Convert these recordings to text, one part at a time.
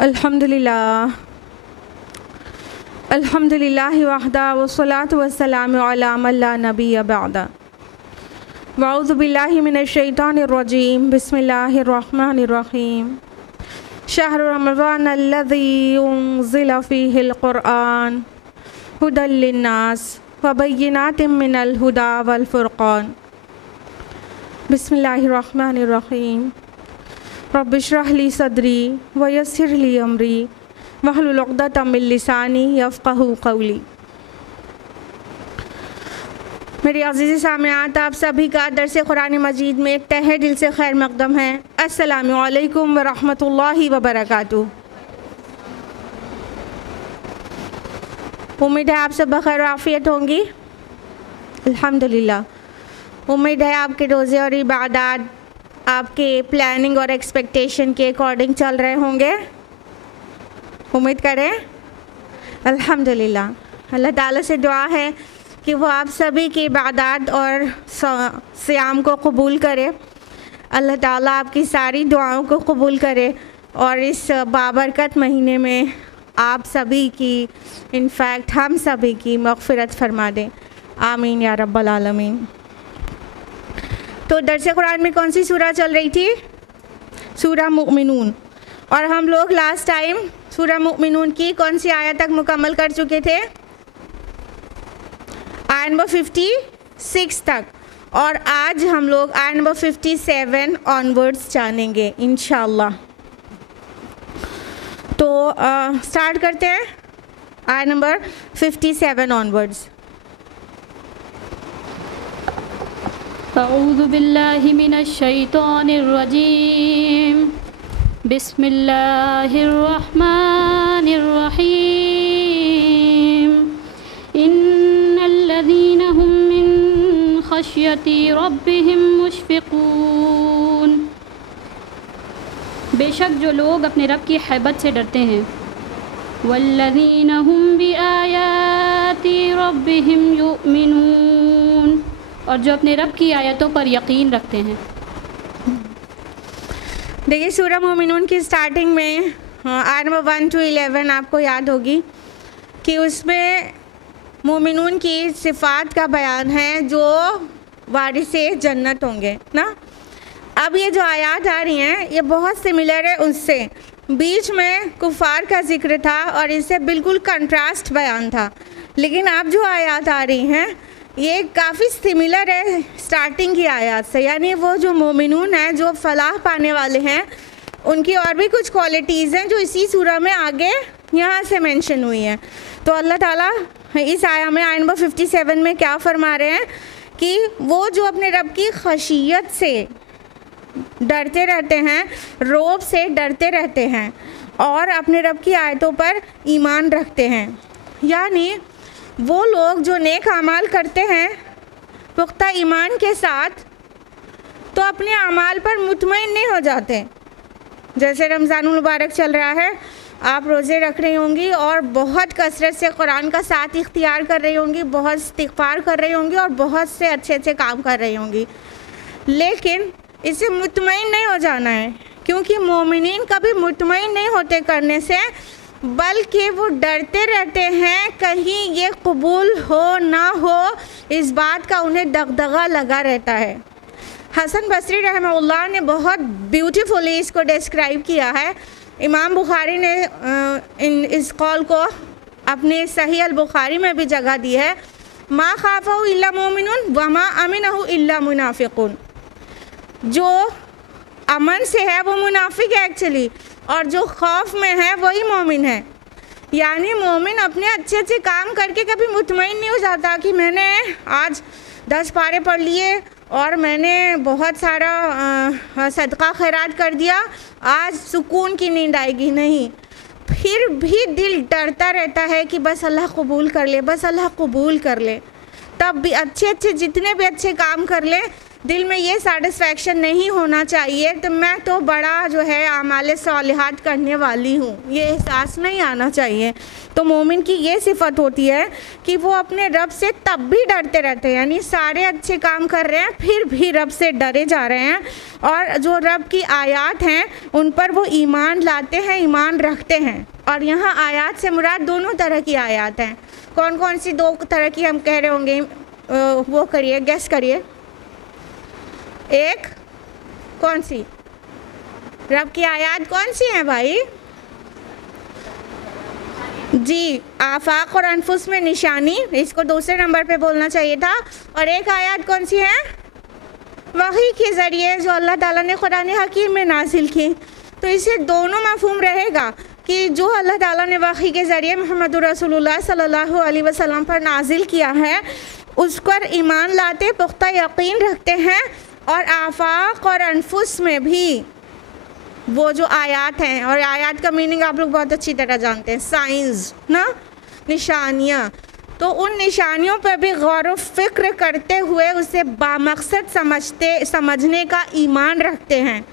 अल्हम्दुलिल्लाह वहदा वस्सलातु वस्सलामु अला मन ला नबिय्य बअदा। वअऊज़ु बिल्लाहि मिनश शैतानिर रजीम। बिस्मिल्लाहिर रहमानिर रहीम। शहरु रमज़ान अल्लज़ी उन्ज़िला फ़ीहिल क़ुरआन हुदल लिन्नास व बय्यिनातिम मिनल हुदा वल फ़ुरक़ान। बिस्मिल्लाहिर रहमानिर रहीम। रब्बि इश्रह ली सदरी व यस्सिर ली अमरी वहलुल उक़दतम मिन लिसानी यफ़क़हू क़ौली। मेरे अज़ीज़ सामिआत, आप सभी का दर्स कुरान मजीद में एक तहे दिल से खैर मक़दम है। अस्सलामु अलैकुम व रहमतुल्लाहि व बरकातुहू। उम्मीद है आप सब बख़ैर आफ़ियत होंगी। अल्हम्दुलिल्लाह। उम्मीद है आपके रोज़े और इबादत आपके प्लानिंग और एक्सपेक्टेशन के अकॉर्डिंग चल रहे होंगे। उम्मीद करें। अल्हम्दुलिल्लाह। अल्लाह ताला से दुआ है कि वो आप सभी की इबादत और सियाम को कबूल करे। अल्लाह ताला आपकी सारी दुआओं को कबूल करे और इस बाबरकत महीने में आप सभी की, इनफैक्ट हम सभी की मग़फ़िरत फ़रमा दें। आमीन या रब्बल आलमीन। तो दर्स कुरान में कौन सी सूरा चल रही थी? सूरा मुमिनून। और हम लोग लास्ट टाइम सूरा मुमिनून की कौन सी आयत तक मुकम्मल कर चुके थे? आयत नंबर 56 तक। और आज हम लोग आयत नंबर 57 ऑनवर्ड्स जानेंगे इंशाअल्लाह। तो स्टार्ट करते हैं आयत नंबर 57 ऑनवर्ड्स। अऊज़ु बिल्लाहि मिनश शैतानिर रजीम। बिस्मिल्लाहिर रहमानिर रहीम। इन्नल्लज़ीना हुम मिन खश्यति रब्बिहिम मुश्फ़िक़ून। बेशक जो लोग अपने रब की हैबत से डरते हैं। वल्लज़ीना हुम बिआयाति रब्बिहिम युमिनून। और जो अपने रब की आयतों पर यकीन रखते हैं। देखिए, सूरह मोमिनून की स्टार्टिंग में आयत नंबर 1 to 11 आपको याद होगी कि उसमें मोमिनून की सिफ़ात का बयान है जो वारिसे जन्नत होंगे ना। अब ये जो आयत आ रही हैं ये बहुत सिमिलर है उससे। बीच में कुफ़ार का ज़िक्र था और इससे बिल्कुल कंट्रास्ट बयान था। लेकिन अब जो आयत आ रही हैं ये काफ़ी सिमिलर है स्टार्टिंग की आयत से। यानी वो जो मोमिनून हैं, जो फलाह पाने वाले हैं, उनकी और भी कुछ क्वालिटीज़ हैं जो इसी सूरह में आगे यहाँ से मेंशन हुई हैं। तो अल्लाह ताला इस आया में आयत नंबर 57 में क्या फरमा रहे हैं कि वो जो अपने रब की खशियत से डरते रहते हैं, रौब से डरते रहते हैं और अपने रब की आयतों पर ईमान रखते हैं। यानी वो लोग जो नेक अमाल करते हैं पुख्ता ईमान के साथ, तो अपने अमाल पर मुतमईन नहीं हो जाते। जैसे रमज़ानुल मुबारक चल रहा है, आप रोज़े रख रही होंगी और बहुत कसरत से कुरान का साथ इख्तियार कर रही होंगी, बहुत इस्तिग़फ़ार कर रही होंगी और बहुत से अच्छे अच्छे काम कर रही होंगी। लेकिन इससे मुतमईन नहीं हो जाना है, क्योंकि मोमिनीन कभी मुतमईन नहीं होते करने से, बल्कि वो डरते रहते हैं कहीं ये कबूल हो ना हो, इस बात का उन्हें दगदगा लगा रहता है। हसन बसरी रहमहुल्लाह ने बहुत ब्यूटीफुली इसको डिस्क्राइब किया है। इमाम बुखारी ने इस कौल को अपने सहीह अल बुखारी में भी जगह दी है। मा खाफ़हु इल्ला मोमिनुन व मा अमिनहु इल्ला मुनाफिकुन। जो अमन से है वो मुनाफिक है एक्चुअली, और जो खौफ में है वही मोमिन है। यानी मोमिन अपने अच्छे अच्छे काम करके कभी मुतमईन नहीं हो जाता कि मैंने आज 10 पारे पढ़ लिए और मैंने बहुत सारा सदका खैरात कर दिया, आज सुकून की नींद आएगी। नहीं, फिर भी दिल डरता रहता है कि बस अल्लाह कबूल कर ले, बस अल्लाह कबूल कर ले। तब भी अच्छे अच्छे जितने भी अच्छे काम कर ले, दिल में ये सेटिस्फेक्शन नहीं होना चाहिए तो मैं तो बड़ा जो है आमाल सालिहात करने वाली हूँ, ये एहसास नहीं आना चाहिए। तो मोमिन की ये सिफत होती है कि वो अपने रब से तब भी डरते रहते हैं, यानी सारे अच्छे काम कर रहे हैं फिर भी रब से डरे जा रहे हैं, और जो रब की आयात हैं उन पर वो ईमान लाते हैं, ईमान रखते हैं। और यहाँ आयात से मुराद दोनों तरह की आयात हैं। कौन कौन सी दो तरह की हम कह रहे होंगे, वो करिए, गेस करिए। एक कौन सी, रब की आयात कौन सी है भाई? जी, आफाक और अनफुस में निशानी, इसको दूसरे नंबर पे बोलना चाहिए था। और एक आयत कौन सी है? वही के ज़रिए जो अल्लाह ताला ने कुरान हकीम में नाजिल की। तो इसे दोनों मफहूम रहेगा कि जो अल्लाह ताला ने वही के ज़रिए मोहम्मद रसूलुल्लाह सल्लल्लाहु अलैहि वसल्लम पर नाजिल किया है उस पर ईमान लाते, पुख्ता यकीन रखते हैं, और आफाक और अनफुस में भी वो जो आयात हैं, और आयात का मीनिंग आप लोग बहुत अच्छी तरह जानते हैं, साइंस ना, निशानियाँ। तो उन निशानियों पर भी गौर व फिक्र करते हुए उसे बामकसद समझने का ईमान रखते हैं।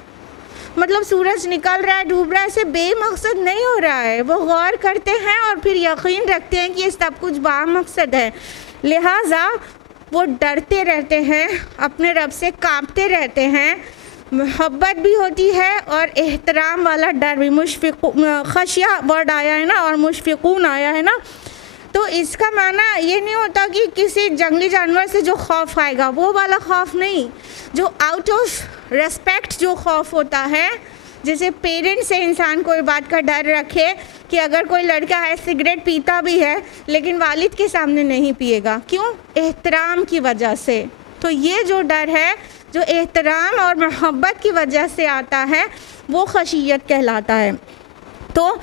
मतलब सूरज निकल रहा है, डूब रहा है, ऐसे बेमकसद नहीं हो रहा है, वो गौर करते हैं और फिर यकीन रखते हैं कि ये सब कुछ बामकसद है। लिहाजा वो डरते रहते हैं, अपने रब से कांपते रहते हैं, मोहब्बत भी होती है और एहतराम वाला डर भी। खशिया वर्ड आया है ना, और मुशफ़िक़ून आया है ना, तो इसका माना ये नहीं होता कि किसी जंगली जानवर से जो खौफ आएगा वो वाला खौफ नहीं, जो आउट ऑफ रेस्पेक्ट जो खौफ होता है, जैसे पेरेंट्स से इंसान कोई बात का डर रखे कि अगर कोई लड़का है सिगरेट पीता भी है लेकिन वालिद के सामने नहीं पिएगा, क्यों? एहतराम की वजह से। तो ये जो डर है जो एहतराम और मोहब्बत की वजह से आता है वो खशियत कहलाता है। तो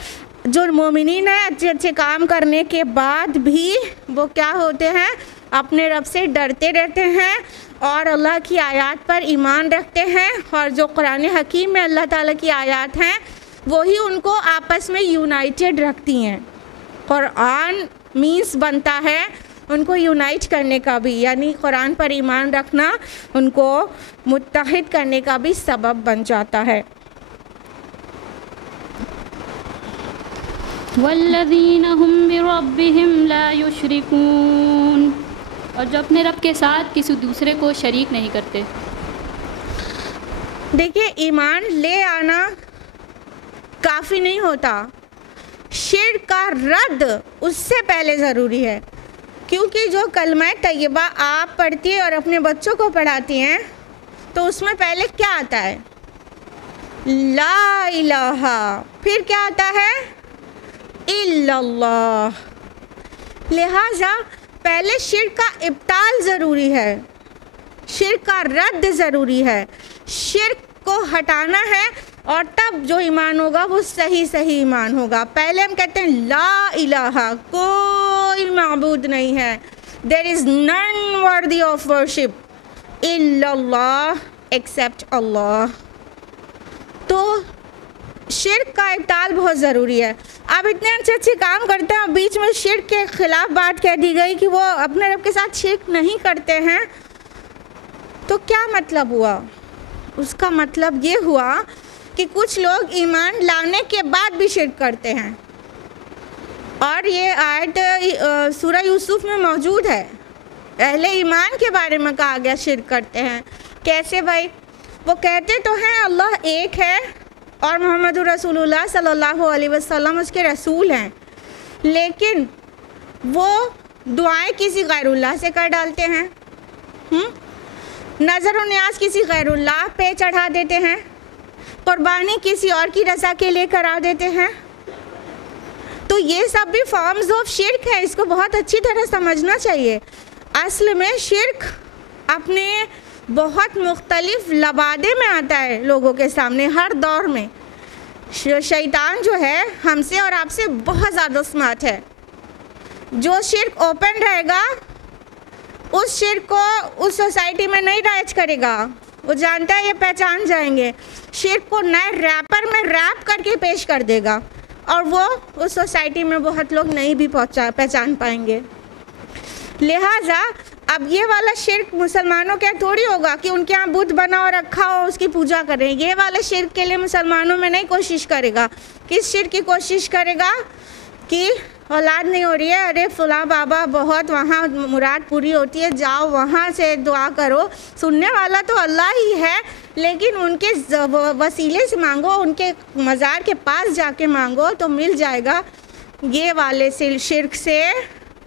जो मोमिनीन है अच्छे अच्छे काम करने के बाद भी वो क्या होते हैं, अपने रब से डरते रहते हैं और अल्लाह की आयत पर ईमान रखते हैं, और जो कुरान हकीम में अल्लाह ताला की आयत हैं वही उनको आपस में यूनाइटेड रखती हैं। कुरान मीन्स बनता है उनको यूनाइट करने का भी, यानी कुरान पर ईमान रखना उनको मुत्तहिद करने का भी सबब बन जाता है। वल्लज़ीना हुम बिरब्बिहिम ला युशरिकून, और जो अपने रब के साथ किसी दूसरे को शरीक नहीं करते। देखिए, ईमान ले आना काफ़ी नहीं होता, शिर्क का रद्द उससे पहले ज़रूरी है। क्योंकि जो कलमा तय्यबा आप पढ़ती हैं और अपने बच्चों को पढ़ाती हैं तो उसमें पहले क्या आता है? ला इलाहा, फिर क्या आता है? इल्लल्लाह। लिहाजा पहले शिर्क का इब्ताल ज़रूरी है, शिर्क का रद्द ज़रूरी है, शिर्क को हटाना है, और तब जो ईमान होगा वो सही सही ईमान होगा। पहले हम कहते हैं ला इलाहा, कोई माबूद नहीं है, there is none worthy of worship इल्लल्लाह एक्सेप्ट अल्लाह। तो शिर्क का इब्ताल बहुत ज़रूरी है। अब इतने अच्छे अच्छे काम करते हैं, बीच में शिर्क के ख़िलाफ़ बात कह दी गई कि वो अपने रब के साथ शिर्क नहीं करते हैं, तो क्या मतलब हुआ? उसका मतलब ये हुआ कि कुछ लोग ईमान लाने के बाद भी शिर्क करते हैं, और ये आयत सूरा यूसुफ में मौजूद है। अहले ईमान के बारे में कहा गया शिर्क करते हैं। कैसे भाई? वो कहते तो हैं अल्लाह एक है और मोहम्मद रसूलुल्लाह सल्लल्लाहु अलैहि वसल्लम उसके रसूल हैं, लेकिन वो दुआएं किसी गैरुल्लाह से कर डालते हैं, नज़र और न्याज किसी गैरुल्लाह पे चढ़ा देते हैं, कुर्बानी किसी और की रज़ा के लिए करा देते हैं। तो ये सब भी फॉर्म्स ऑफ शिर्क है, इसको बहुत अच्छी तरह समझना चाहिए। असल में शिर्क अपने बहुत मुख्तलिफ लबादे में आता है लोगों के सामने हर दौर में। शैतान जो है हमसे और आपसे बहुत ज़्यादा स्मार्ट है। जो शिर्क ओपन रहेगा उस शिर्क को उस सोसाइटी में नहीं राइज करेगा, वो जानता है ये पहचान जाएंगे। शिर्क को नए रैपर में रैप करके पेश कर देगा और वो उस सोसाइटी में बहुत लोग नहीं भी पहचान पाएंगे। लिहाजा अब ये वाला शिर्क मुसलमानों के थोड़ी होगा कि उनके यहाँ बुत बना और रखा हो उसकी पूजा करें। ये वाले शिर्क के लिए मुसलमानों में नहीं कोशिश करेगा। किस शिर्क की कोशिश करेगा कि औलाद नहीं हो रही है, अरे फला बाबा बहुत वहाँ मुराद पूरी होती है, जाओ वहाँ से दुआ करो। सुनने वाला तो अल्लाह ही है, लेकिन उनके वसीले से मांगो, उनके मज़ार के पास जाके मांगो तो मिल जाएगा। ये वाले से शिर्क से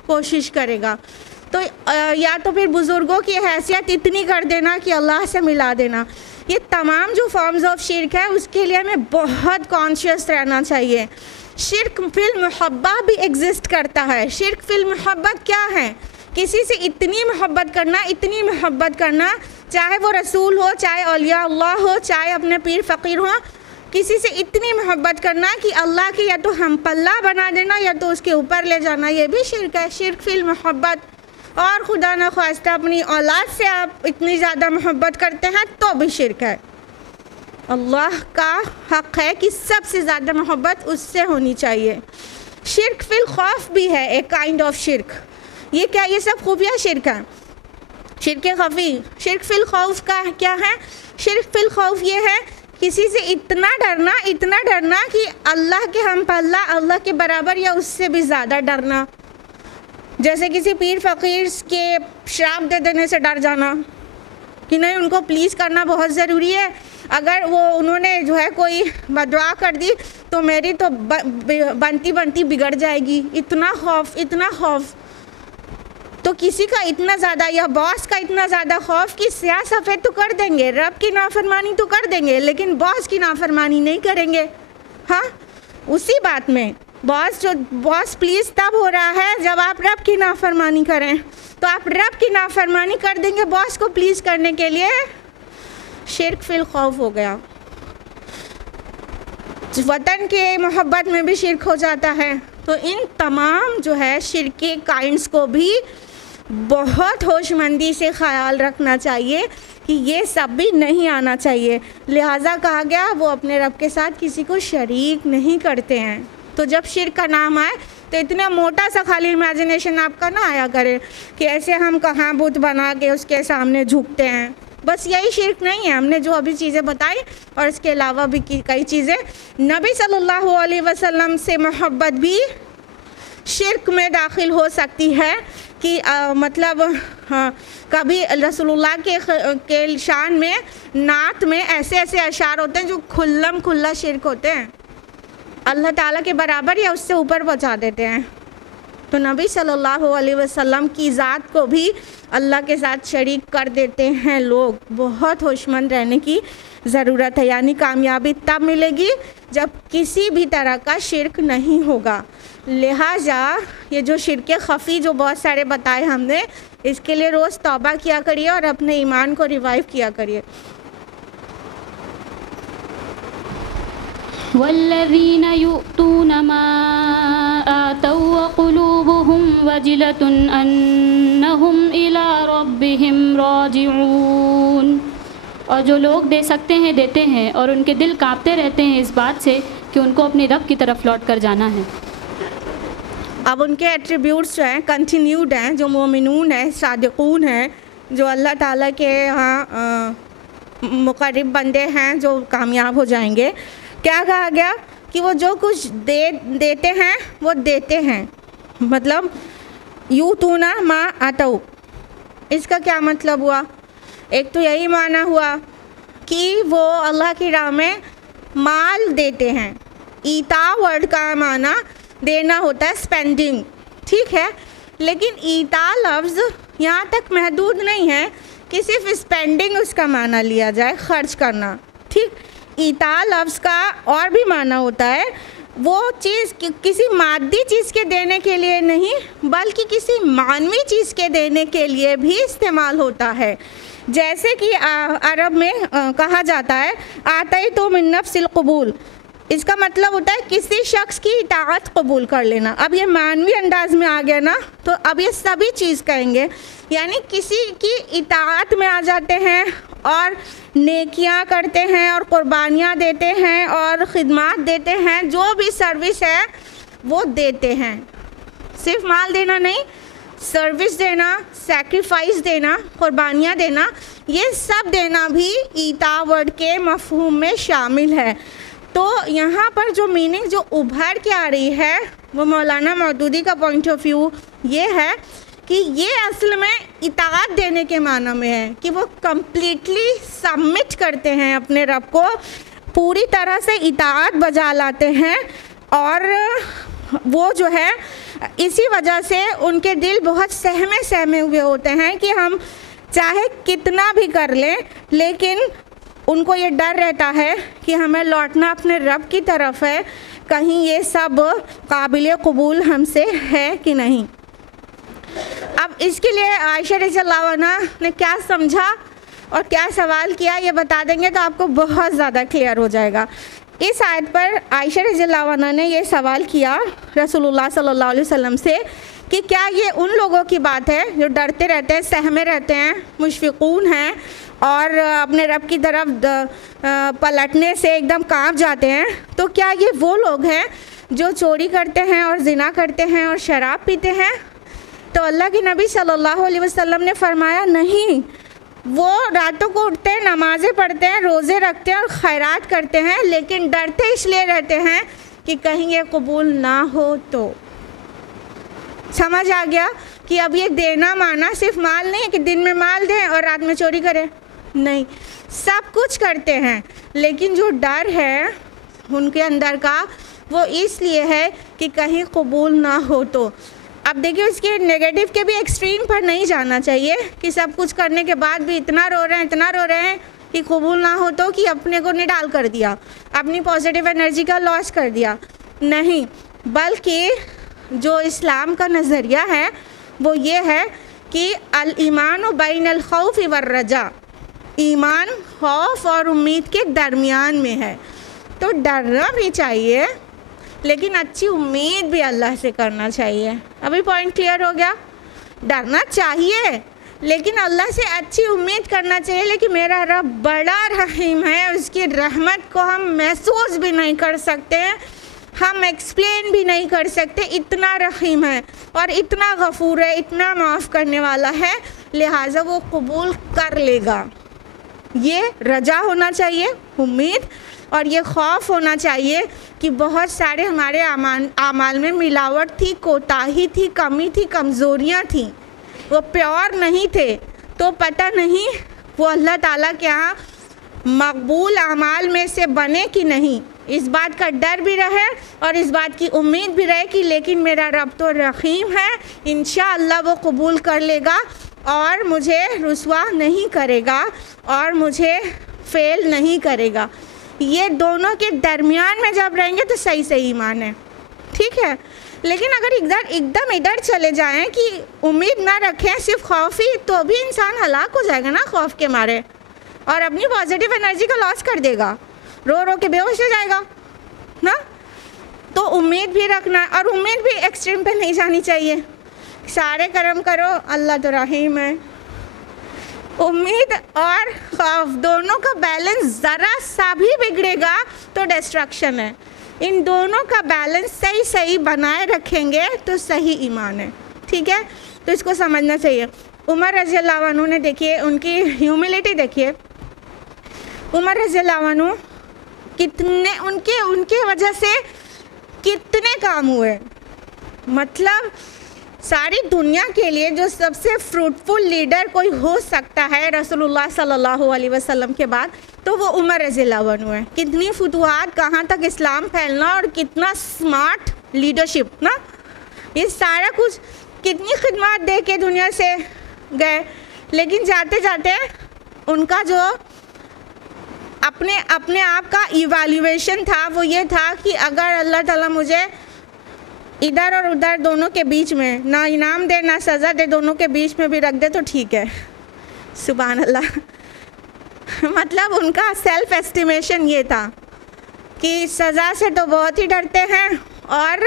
कोशिश करेगा। तो या तो फिर बुज़ुर्गों की हैसियत इतनी कर देना कि अल्लाह से मिला देना। ये तमाम जो फॉर्म्स ऑफ शिर्क है उसके लिए हमें बहुत कॉन्शियस रहना चाहिए। शिर्क फिल मुहब्बा भी एग्जिस्ट करता है। शिर्क फिल मोहब्बत क्या है? किसी से इतनी मोहब्बत करना, इतनी मोहब्बत करना, चाहे वो रसूल हो, चाहे औलिया अल्लाह हो, चाहे अपने पीर फ़कीर हो, किसी से इतनी मोहब्बत करना कि अल्लाह की या तो हम पल्ला बना देना या तो उसके ऊपर ले जाना, ये भी शिर्क है। शिर्क फिल मोहब्बत। और खुदा न ख्वास्ता अपनी औलाद से आप इतनी ज़्यादा मोहब्बत करते हैं तो भी शिर्क है। अल्लाह का हक़ है कि सबसे ज़्यादा मोहब्बत उससे होनी चाहिए। शिर्क फिल खौफ भी है एक काइंड ऑफ शिर्क। ये क्या? ये सब खुफिया शिर्क है। शिर्क खफ़ी। शिर्क फिल खौफ का क्या है? शिर्क फिल खौफ ये है किसी से इतना डरना कि अल्लाह के हम पल्ला, अल्लाह के बराबर या उससे भी ज़्यादा डरना। जैसे किसी पीर फ़कीर के श्राप दे देने से डर जाना कि नहीं, उनको प्लीज़ करना बहुत ज़रूरी है, अगर वो उन्होंने जो है कोई बदुआ कर दी तो मेरी तो बनती बनती बिगड़ जाएगी। इतना खौफ। तो किसी का इतना ज़्यादा या बॉस का इतना ज़्यादा खौफ कि स्याह सफ़ेद तो कर देंगे, रब की नाफरमानी तो कर देंगे, लेकिन बॉस की नाफरमानी नहीं करेंगे। हाँ, उसी बात में बॉस प्लीज़ तब हो रहा है जब आप रब की नाफरमानी करें, तो आप रब की नाफरमानी कर देंगे बॉस को प्लीज़ करने के लिए। शिर्क फिल खौफ हो गया। वतन के मोहब्बत में भी शिर्क हो जाता है। तो इन तमाम जो है शिर्क के काइंड्स को भी बहुत होशमंदी से ख्याल रखना चाहिए कि ये सब भी नहीं आना चाहिए। लिहाजा कहा गया वो अपने रब के साथ किसी को शरीक नहीं करते हैं। तो जब शिर्क का नाम आए तो इतना मोटा सा खाली इमेजिनेशन आपका ना आया करे कि ऐसे हम कहाँ बुत बना के उसके सामने झुकते हैं। बस यही शिर्क नहीं है। हमने जो अभी चीज़ें बताई और इसके अलावा भी कई चीज़ें, नबी सल्लल्लाहु अलैहि वसल्लम से मोहब्बत भी शिर्क में दाखिल हो सकती है कि मतलब कभी रसूलुल्लाह के शान में नात में ऐसे अशार होते हैं जो खुल्ला शिर्क होते हैं, अल्लाह ताला के बराबर या उससे ऊपर पहुंचा देते हैं। तो नबी सल्लल्लाहु अलैहि वसल्लम की ज़ात को भी अल्लाह के साथ शरीक कर देते हैं लोग। बहुत होशमंद रहने की ज़रूरत है। यानी कामयाबी तब मिलेगी जब किसी भी तरह का शिर्क नहीं होगा। लिहाजा ये जो शिर्क खफ़ी जो बहुत सारे बताए हमने, इसके लिए रोज़ तौबा किया करिए और अपने ईमान को रिवाइव किया करिए। वल्लज़ीन युअतूना मा आतौ व क़ुलूबुहुम वजिलतुन अन्नहुम इला रब्बिहिम राजिऊन। और जो लोग दे सकते हैं देते हैं और उनके दिल कांपते रहते हैं इस बात से कि उनको अपने रब की तरफ लौट कर जाना है। अब उनके एट्रीब्यूट्स जो हैं कंटिन्यूड हैं, जो मोमिनून हैं, सादिकून हैं, जो अल्लाह ताला के यहाँ मुक़र्रब बंदे हैं, जो कामयाब हो जाएंगे। क्या कहा गया कि वो जो कुछ देते हैं वो देते हैं। मतलब युतूना मा आतौ, इसका क्या मतलब हुआ? एक तो यही माना हुआ कि वो अल्लाह की राह में माल देते हैं। ईता वर्ड का माना देना होता है, स्पेंडिंग, ठीक है। लेकिन ईता लफ्ज़ यहाँ तक महदूद नहीं है कि सिर्फ स्पेंडिंग उसका माना लिया जाए, खर्च करना, ठीक। ईता लफ्ज़ का और भी माना होता है, वो चीज़ किसी मादी चीज़ के देने के लिए नहीं बल्कि किसी मानवी चीज़ के देने के लिए भी इस्तेमाल होता है। जैसे कि अरब में कहा जाता है आतई तो मिन नफ्सिल क़बूल, इसका मतलब होता है किसी शख्स की इताअत कबूल कर लेना। अब ये मानवी अंदाज में आ गया ना, तो अब ये सभी चीज़ कहेंगे, यानी किसी की इताअत में आ जाते हैं और नेकियां करते हैं और कुर्बानियाँ देते हैं और ख़िदमत देते हैं, जो भी सर्विस है वो देते हैं। सिर्फ माल देना नहीं, सर्विस देना, सैक्रिफाइस देना, कुर्बानियाँ देना, ये सब देना भी ईता वर्ड के मफ़हूम में शामिल है। तो यहाँ पर जो मीनिंग जो उभर के आ रही है वो मौलाना मौदूदी का पॉइंट ऑफ व्यू ये है कि ये असल में इताअत देने के माना में है कि वो कम्प्लीटली सबमिट करते हैं अपने रब को, पूरी तरह से इताअत बजा लाते हैं। और वो जो है इसी वजह से उनके दिल बहुत सहमे हुए होते हैं कि हम चाहे कितना भी कर लें, लेकिन उनको ये डर रहता है कि हमें लौटना अपने रब की तरफ है, कहीं ये सब काबिल कबूल हमसे है कि नहीं। अब इसके लिए आयशा रज़ियल्लाहु अन्हा ने क्या समझा और क्या सवाल किया ये बता देंगे तो आपको बहुत ज़्यादा क्लियर हो जाएगा। इस आयत पर आयशा रज़ियल्लाहु अन्हा ने ये सवाल किया रसूलुल्लाह सल्लल्लाहु अलैहि वसल्लम से कि क्या ये उन लोगों की बात है जो डरते रहते हैं, सहमे रहते हैं, मुशफ़िक़ून हैं और अपने रब की तरफ पलटने से एकदम कांप जाते हैं, तो क्या ये वो लोग हैं जो चोरी करते हैं और ज़िना करते हैं और शराब पीते हैं? तो अल्लाह के नबी सल्लल्लाहु अलैहि वसल्लम ने फरमाया नहीं, वो रातों को उठते हैं, नमाज़ें पढ़ते हैं, रोज़े रखते हैं और खैरात करते हैं, लेकिन डरते इसलिए रहते हैं कि कहीं ये कबूल ना हो। तो समझ आ गया कि अब ये देना माना सिर्फ माल नहीं है कि दिन में माल दें और रात में चोरी करें, नहीं, सब कुछ करते हैं, लेकिन जो डर है उनके अंदर का वो इसलिए है कि कहीं कबूल ना हो। तो अब देखिए इसके नेगेटिव के भी एक्सट्रीम पर नहीं जाना चाहिए कि सब कुछ करने के बाद भी इतना रो रहे हैं कि कबूल ना हो तो कि अपने को निडाल कर दिया, अपनी पॉजिटिव एनर्जी का लॉस कर दिया, नहीं, बल्कि जो इस्लाम का नज़रिया है वो ये है कि अल ईमान बैनल खौफ वर रजा, ईमान खौफ और उम्मीद के दरमियान में है। तो डरना भी चाहिए लेकिन अच्छी उम्मीद भी अल्लाह से करना चाहिए। अभी पॉइंट क्लियर हो गया? डरना चाहिए लेकिन अल्लाह से अच्छी उम्मीद करना चाहिए, लेकिन मेरा रब बड़ा रहीम है, उसकी रहमत को हम महसूस भी नहीं कर सकते हैं, हम एक्सप्लेन भी नहीं कर सकते, इतना रहीम है और इतना गफूर है, इतना माफ़ करने वाला है, लिहाजा वो कबूल कर लेगा। ये रजा होना चाहिए, उम्मीद, और ये खौफ होना चाहिए कि बहुत सारे हमारे आमाल में मिलावट थी, कोताही थी, कमी थी, कमज़ोरियाँ थी, वो प्योर नहीं थे, तो पता नहीं वो अल्लाह ताला के यहाँ मकबूल आमाल में से बने कि नहीं, इस बात का डर भी रहे और इस बात की उम्मीद भी रहे कि लेकिन मेरा रब तो रहीम है, इंशाअल्लाह वो कबूल कर लेगा और मुझे रुसवा नहीं करेगा और मुझे फेल नहीं करेगा। ये दोनों के दरमियान में जब रहेंगे तो सही सही ईमान है, ठीक है। लेकिन अगर एकदम इधर चले जाएं कि उम्मीद ना रखें, सिर्फ खौफ ही, तो भी इंसान हलाक हो जाएगा ना खौफ के मारे और अपनी पॉजिटिव एनर्जी का लॉस कर देगा, रो रो के बेहोश हो जाएगा ना। तो उम्मीद भी रखना और उम्मीद भी एक्सट्रीम पे नहीं जानी चाहिए, सारे कर्म करो अल्लाह तो रहीम है। उम्मीद और खौफ दोनों का बैलेंस ज़रा सा भी बिगड़ेगा तो डिस्ट्रक्शन है। इन दोनों का बैलेंस सही सही बनाए रखेंगे तो सही ईमान है, ठीक है। तो इसको समझना चाहिए। उमर रज़ियल्लाहु अन्हु ने देखिए उनकी ह्यूमिलिटी देखिए, उमर रज़ियल्लाहु अन्हु कितने उनके वजह से कितने काम हुए, मतलब सारी दुनिया के लिए जो सबसे फ्रूटफुल लीडर कोई हो सकता है रसूलुल्लाह सल्लल्लाहु अलैहि वसल्लम के बाद तो वो उमर रज़ियल्लाहु अन्हु है। कितनी फतूहात, कहाँ तक इस्लाम फैलना और कितना स्मार्ट लीडरशिप ना, ये सारा कुछ, कितनी खिदमत दे के दुनिया से गए, लेकिन जाते जाते उनका जो अपने आप का इवैल्यूएशन था वो ये था कि अगर अल्लाह ताला मुझे इधर और उधर दोनों के बीच में ना इनाम दे ना सज़ा दे, दोनों के बीच में भी रख दे तो ठीक है। सुभान अल्लाह। मतलब उनका सेल्फ एस्टिमेशन ये था कि सज़ा से तो बहुत ही डरते हैं और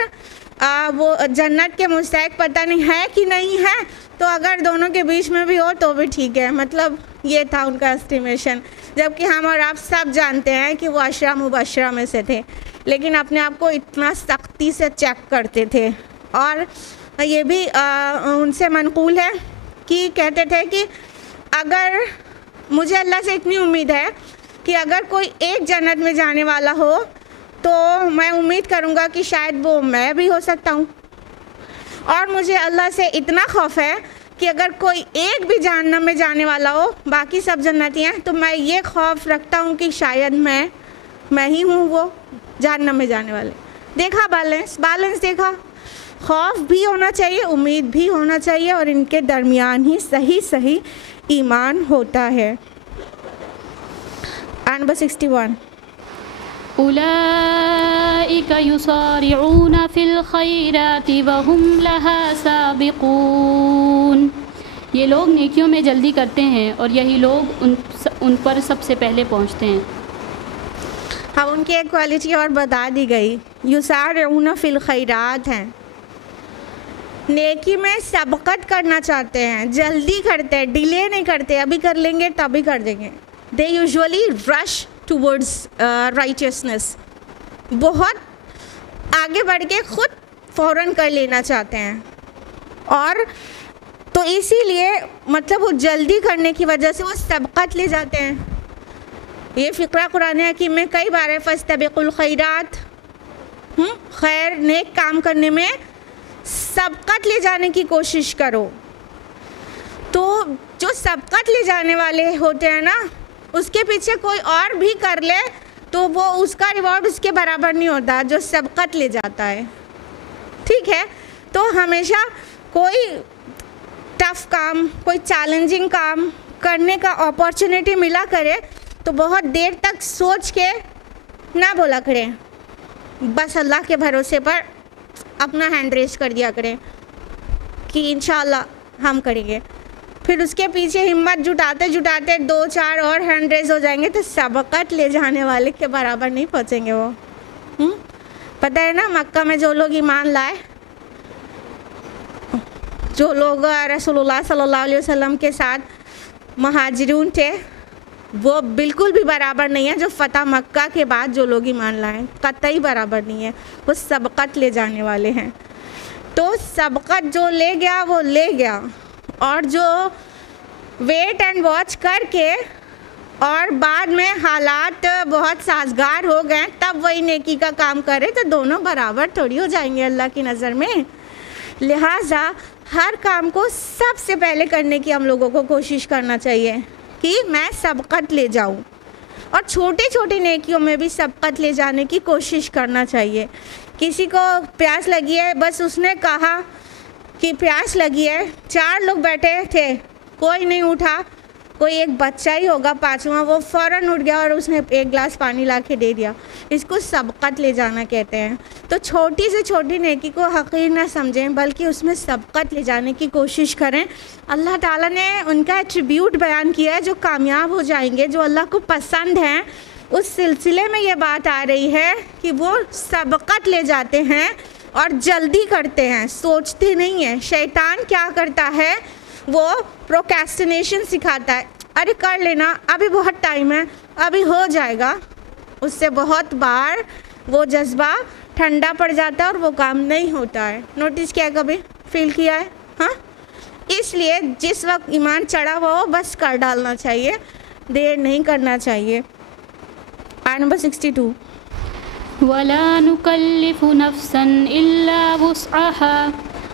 वो जन्नत के मुस्तहिक पता नहीं है कि नहीं है, तो अगर दोनों के बीच में भी हो तो भी ठीक है। मतलब ये था उनका एस्टिमेशन, जबकि हम और आप सब जानते हैं कि वो अशरा मुबशरा में से थे, लेकिन अपने आप को इतना सख्ती से चेक करते थे और ये भी उनसे मनकूल है कि कहते थे कि अगर मुझे अल्लाह से इतनी उम्मीद है कि अगर कोई एक जन्नत में जाने वाला हो तो मैं उम्मीद करूँगा कि शायद वो मैं भी हो सकता हूँ, और मुझे अल्लाह से इतना खौफ है कि अगर कोई एक भी जहन्नम में जाने वाला हो, बाकी सब जन्नती हैं, तो मैं ये खौफ रखता हूँ कि शायद मैं ही हूँ वो जहन्नम में जाने वाले। देखा बैलेंस देखा, खौफ भी होना चाहिए, उम्मीद भी होना चाहिए, और इनके दरमियान ही सही ईमान होता है। नंबर 61, उलाइका युसारिऊना फिल खैराति वहुम लहा साबिकून। ये लोग नेकियों में जल्दी करते हैं और यही लोग उन पर सबसे पहले पहुंचते हैं। हाँ, उनकी एक क्वालिटी और बता दी गई, युसारिऊना फिल खैरात हैं, नेकी में सबकत करना चाहते हैं, जल्दी करते हैं, डिले नहीं करते, अभी कर लेंगे तभी कर देंगे। They usually rush towards righteousness, बहुत आगे बढ़ के खुद फ़ौरन कर लेना चाहते हैं, और तो इसीलिए मतलब वो जल्दी करने की वजह से वो सबकत ले जाते हैं। ये फ़िक्रा कुरान हकीम में कई बार है, फस्तबिकुल खैरात, खैर नेक काम करने में सबकत ले जाने की कोशिश करो। तो जो सबकत ले जाने वाले होते हैं ना, उसके पीछे कोई और भी कर ले तो वो उसका रिवॉर्ड उसके बराबर नहीं होता जो सबकत ले जाता है। ठीक है, तो हमेशा कोई टफ़ काम, कोई चैलेंजिंग काम करने का अपॉर्चुनिटी मिला करे तो बहुत देर तक सोच के ना बोला करें, बस अल्लाह के भरोसे पर अपना हैंड रेस कर दिया करें कि इंशाल्लाह हम करेंगे। फिर उसके पीछे हिम्मत जुटाते 2-4 और हैंड रेस हो जाएंगे तो सबकत ले जाने वाले के बराबर नहीं पहुंचेंगे वो। पता है ना, मक्का में जो लोग ईमान लाए, जो लोग रसूलुल्लाह सल्लल्लाहु अलैहि वसल्लम के साथ महाजिरून थे, वो बिल्कुल भी बराबर नहीं है जो फ़तह मक्का के बाद जो लोग ईमान लाए, कतई बराबर नहीं है। वो सबकत ले जाने वाले हैं। तो सबकत जो ले गया वो ले गया, और जो वेट एंड वॉच करके और बाद में हालात बहुत साजगार हो गए तब वही नेकी का काम करे तो दोनों बराबर थोड़ी हो जाएंगे अल्लाह की नज़र में। लिहाजा हर काम को सबसे पहले करने की हम लोगों को कोशिश करना चाहिए कि मैं सबकत ले जाऊं, और छोटी छोटी नेकियों में भी सबकत ले जाने की कोशिश करना चाहिए। किसी को प्यास लगी है, बस उसने कहा कि प्यास लगी है, 4 लोग बैठे थे, कोई नहीं उठा, कोई एक बच्चा ही होगा 5वां, वो फ़ौरन उठ गया और उसने 1 गिलास पानी ला के दे दिया। इसको सबकत ले जाना कहते हैं। तो छोटी से छोटी नेकी को हक़ीर ना समझें, बल्कि उसमें सबकत ले जाने की कोशिश करें। अल्लाह ताला ने उनका एट्रीब्यूट बयान किया है जो कामयाब हो जाएंगे, जो अल्लाह को पसंद हैं। उस सिलसिले में ये बात आ रही है कि वो सबकत ले जाते हैं और जल्दी करते हैं, सोचते नहीं हैं। शैतान क्या करता है, वो प्रोक्रेस्टिनेशन सिखाता है, अरे कर लेना, अभी बहुत टाइम है, अभी हो जाएगा। उससे बहुत बार वो जज्बा ठंडा पड़ जाता है और वो काम नहीं होता है। नोटिस किया, कभी फील किया है? हाँ, इसलिए जिस वक्त ईमान चढ़ा हुआ हो बस कर डालना चाहिए, देर नहीं करना चाहिए। आयत नंबर 62, वला नुकल्लिफु नफ्सन इल्ला वुस्अहा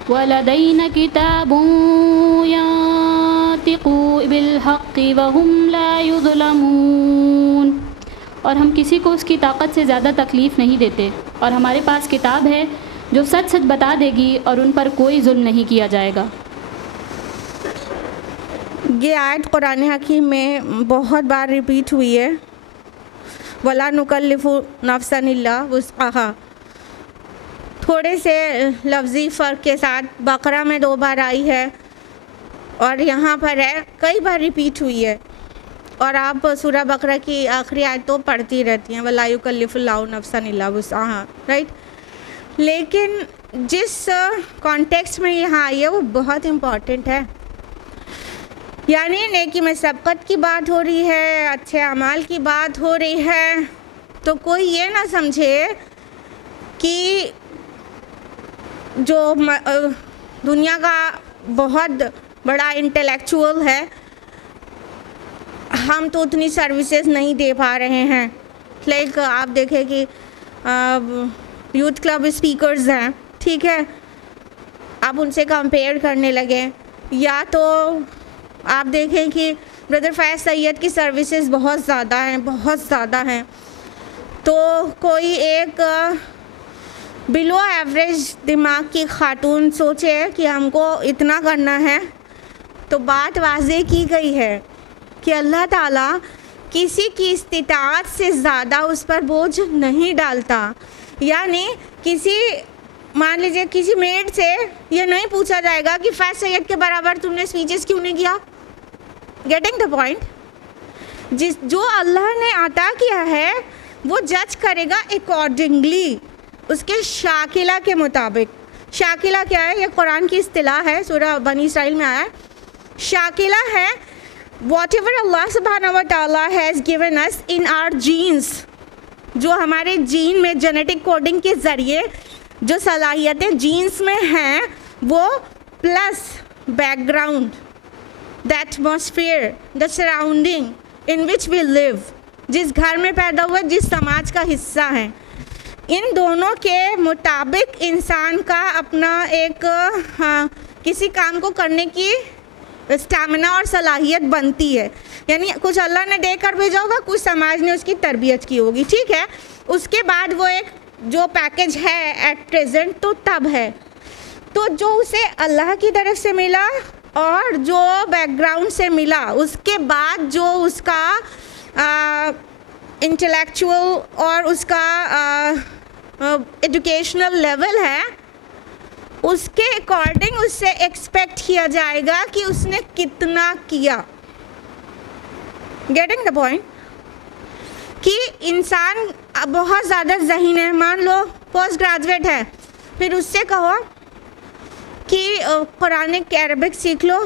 वलदैना किताबुन यांतिकु बिल हक़्क़ि वहुम ला युज़लमून। और हम किसी को उसकी ताकत से ज़्यादा तकलीफ़ नहीं देते, और हमारे पास किताब है जो सच सच बता देगी और उन पर कोई जुल्म नहीं किया जाएगा। ये आयत कुरान हकीम में बहुत बार रिपीट हुई है, वला नुकल्लिफु नफ्सन इल्ला वुस्अहा। थोड़े से लफ्ज़ी फ़र्क के साथ बकरा में 2 बार आई है और यहाँ पर है, कई बार रिपीट हुई है। और आप सूरह बकरा की आखिरी आयत तो पढ़ती रहती हैं, वला युकल्लिफुल्लाहु नफ्सन इल्ला वुस्अहा, राइट। लेकिन जिस कॉन्टेक्स्ट में यहाँ आई है वो बहुत इम्पॉर्टेंट है। यानी नेकी में सबकत की बात हो रही है, अच्छे अमाल की बात हो रही है, तो कोई ये ना समझे कि जो दुनिया का बहुत बड़ा इंटेलेक्चुअल है, हम तो उतनी सर्विसेज नहीं दे पा रहे हैं। लाइक आप देखें कि यूथ क्लब स्पीकर्स हैं, ठीक है, आप उनसे कंपेयर करने लगे, या तो आप देखें कि ब्रदर फैज़ सैयद की सर्विसेज बहुत ज़्यादा हैं, बहुत ज़्यादा हैं। तो कोई एक बिलो एवरेज दिमाग की खातून सोचे कि हमको इतना करना है, तो बात वाज़े की गई है कि अल्लाह ताला किसी की इस्तिताअत से ज़्यादा उस पर बोझ नहीं डालता। यानी किसी, मान लीजिए किसी मेड से ये नहीं पूछा जाएगा कि फैज़ सैयद के बराबर तुमने स्पीचेस क्यों नहीं किया। Getting the point? जो अल्लाह ने अता किया है वो जज करेगा अकॉर्डिंगली, उसके शाकिला के मुताबिक। शाकिला क्या है? ये कुरान की इस्तिलाह है, सूरह बनी इसराइल में आया है। शाकिला है whatever Allah subhanahu wa ta'ala has given us in our genes, जो हमारे जीन में जेनेटिक कोडिंग के ज़रिए जो सलाहियतें जीन्स में हैं, वो plus background, the atmosphere, the surrounding in which we live, जिस घर में पैदा हुए, जिस समाज का हिस्सा हैं, इन दोनों के मुताबिक इंसान का अपना एक किसी काम को करने की स्टैमिना और सलाहियत बनती है। यानी कुछ अल्लाह ने देकर भेजा होगा, कुछ समाज ने उसकी तरबियत की होगी, ठीक है। उसके बाद वो एक जो पैकेज है एट प्रेजेंट, तो तब है तो जो उसे अल्लाह की तरफ से मिला और जो बैकग्राउंड से मिला, उसके बाद जो उसका इंटेलेक्चुअल और उसका एजुकेशनल लेवल है, उसके अकॉर्डिंग उससे एक्सपेक्ट किया जाएगा कि उसने कितना किया। Getting the point? कि इंसान बहुत ज़्यादा ज़हीन है, मान लो पोस्ट ग्रेजुएट है, फिर उससे कहो कि कुरानिक अरबिक सीख लो,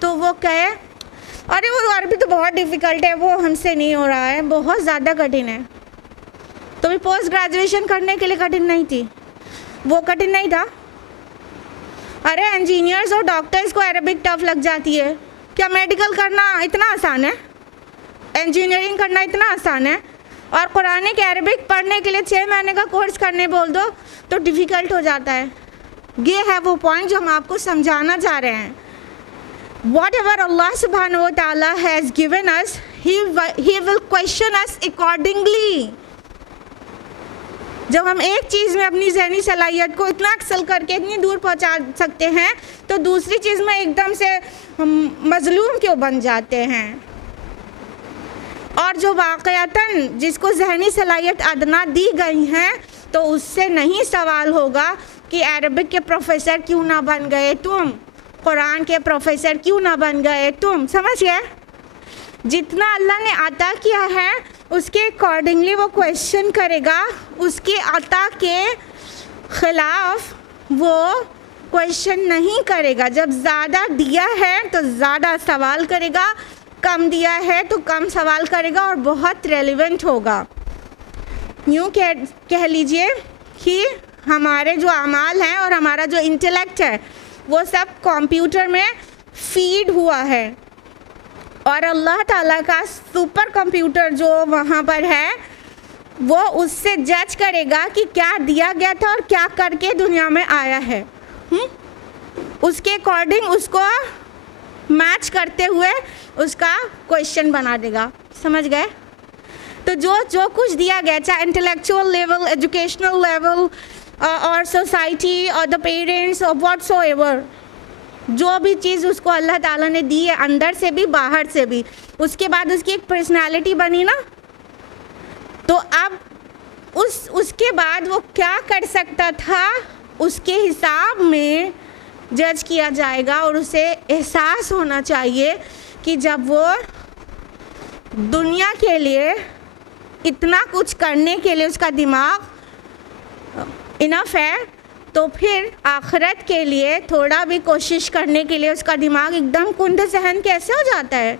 तो वो कहे अरे वो अरबी तो बहुत डिफ़िकल्ट है, वो हमसे नहीं हो रहा है, बहुत ज़्यादा कठिन है। तो भी पोस्ट ग्रेजुएशन करने के लिए कठिन नहीं थी, वो कठिन नहीं था। अरे इंजीनियर्स और डॉक्टर्स को अरबिक टफ लग जाती है, क्या मेडिकल करना इतना आसान है? इंजीनियरिंग करना इतना आसान है? और कुरानिक अरबिक पढ़ने के लिए 6 महीने का कोर्स करने बोल दो तो डिफ़िकल्ट हो जाता है। ये है वो पॉइंट जो हम आपको समझाना चाह रहे हैं। Whatever Allah subhanahu wa ta'ala has given us, He will question us accordingly। जब हम एक चीज़ में अपनी ज़हनी सलाहियत को इतना एक्सेल करके इतनी दूर पहुंचा सकते हैं, तो दूसरी चीज़ में एकदम से हम मज़लूम क्यों बन जाते हैं। और जो वाक़यातन जिसको ज़हनी सलाहियत अदना दी गई हैं, तो उससे नहीं सवाल होगा कि अरबिक के प्रोफेसर क्यों ना बन गए तुम, कुरान के प्रोफेसर क्यों ना बन गए तुम। समझ गए? जितना अल्लाह ने अता किया है उसके अकॉर्डिंगली वो क्वेश्चन करेगा, उसके अता के ख़िलाफ़ वो क्वेश्चन नहीं करेगा। जब ज़्यादा दिया है तो ज़्यादा सवाल करेगा, कम दिया है तो कम सवाल करेगा और बहुत रेलिवेंट होगा। यूँ कह लीजिए कि हमारे जो अमाल हैं और हमारा जो इंटेलेक्ट है वो सब कंप्यूटर में फीड हुआ है, और अल्लाह ताला का सुपर कंप्यूटर जो वहाँ पर है वो उससे जज करेगा कि क्या दिया गया था और क्या करके दुनिया में आया है। उसके अकॉर्डिंग उसको मैच करते हुए उसका क्वेश्चन बना देगा। समझ गए? तो जो कुछ दिया गया, चाहे इंटेलेक्चुअल लेवल, एजुकेशनल लेवल और सोसाइटी और द पेरेंट्स और व्हाटसोएवर, जो भी चीज़ उसको अल्लाह ताला ने दी है, अंदर से भी बाहर से भी, उसके बाद उसकी एक पर्सनालिटी बनी ना, तो अब उसके बाद वो क्या कर सकता था उसके हिसाब में जज किया जाएगा। और उसे एहसास होना चाहिए कि जब वो दुनिया के लिए इतना कुछ करने के लिए उसका दिमाग इनफ है, तो फिर आखिरत के लिए थोड़ा भी कोशिश करने के लिए उसका दिमाग एकदम कुंद सहन कैसे हो जाता है,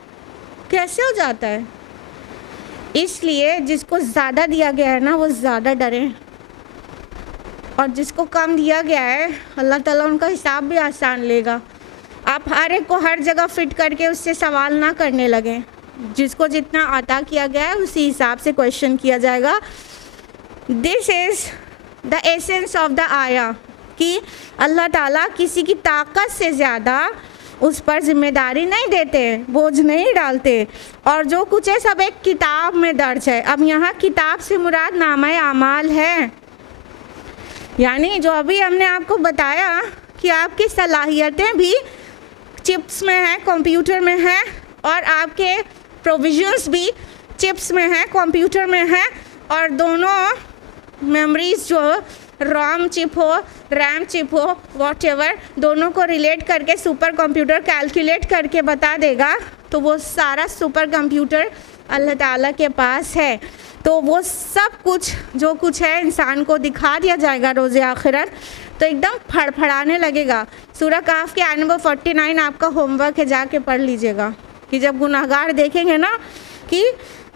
कैसे हो जाता है। इसलिए जिसको ज़्यादा दिया गया है ना, वो ज़्यादा डरे और जिसको कम दिया गया है अल्लाह ताला उनका हिसाब भी आसान लेगा। आप हर एक को हर जगह फिट करके उससे सवाल ना करने लगें। जिसको जितना अता किया गया है उसी हिसाब से क्वेश्चन किया जाएगा। This is the essence of the आया कि अल्लाह ताला किसी की ताकत से ज़्यादा उस पर जिम्मेदारी नहीं देते, बोझ नहीं डालते, और जो कुछ है सब एक किताब में दर्ज है। अब यहाँ किताब से मुराद नामा आमाल है, यानी जो अभी हमने आपको बताया कि आपकी सलाहियतें भी चिप्स में हैं, कंप्यूटर में हैं, और आपके प्रोविजंस भी चिप्स में हैं, कंप्यूटर में हैं, और दोनों मेमोरीज जो रोम चिप हो, रैम चिप हो, वॉटएवर, दोनों को रिलेट करके सुपर कंप्यूटर कैलकुलेट करके बता देगा। तो वो सारा सुपर कंप्यूटर अल्लाह ताला के पास है। तो वो सब कुछ जो कुछ है इंसान को दिखा दिया जाएगा रोज़े आखिरत, तो एकदम फड़फड़ाने लगेगा। सूरह काफ के आयत नंबर 49 आपका होमवर्क है, जाके पढ़ लीजिएगा कि जब गुनाहगार देखेंगे ना कि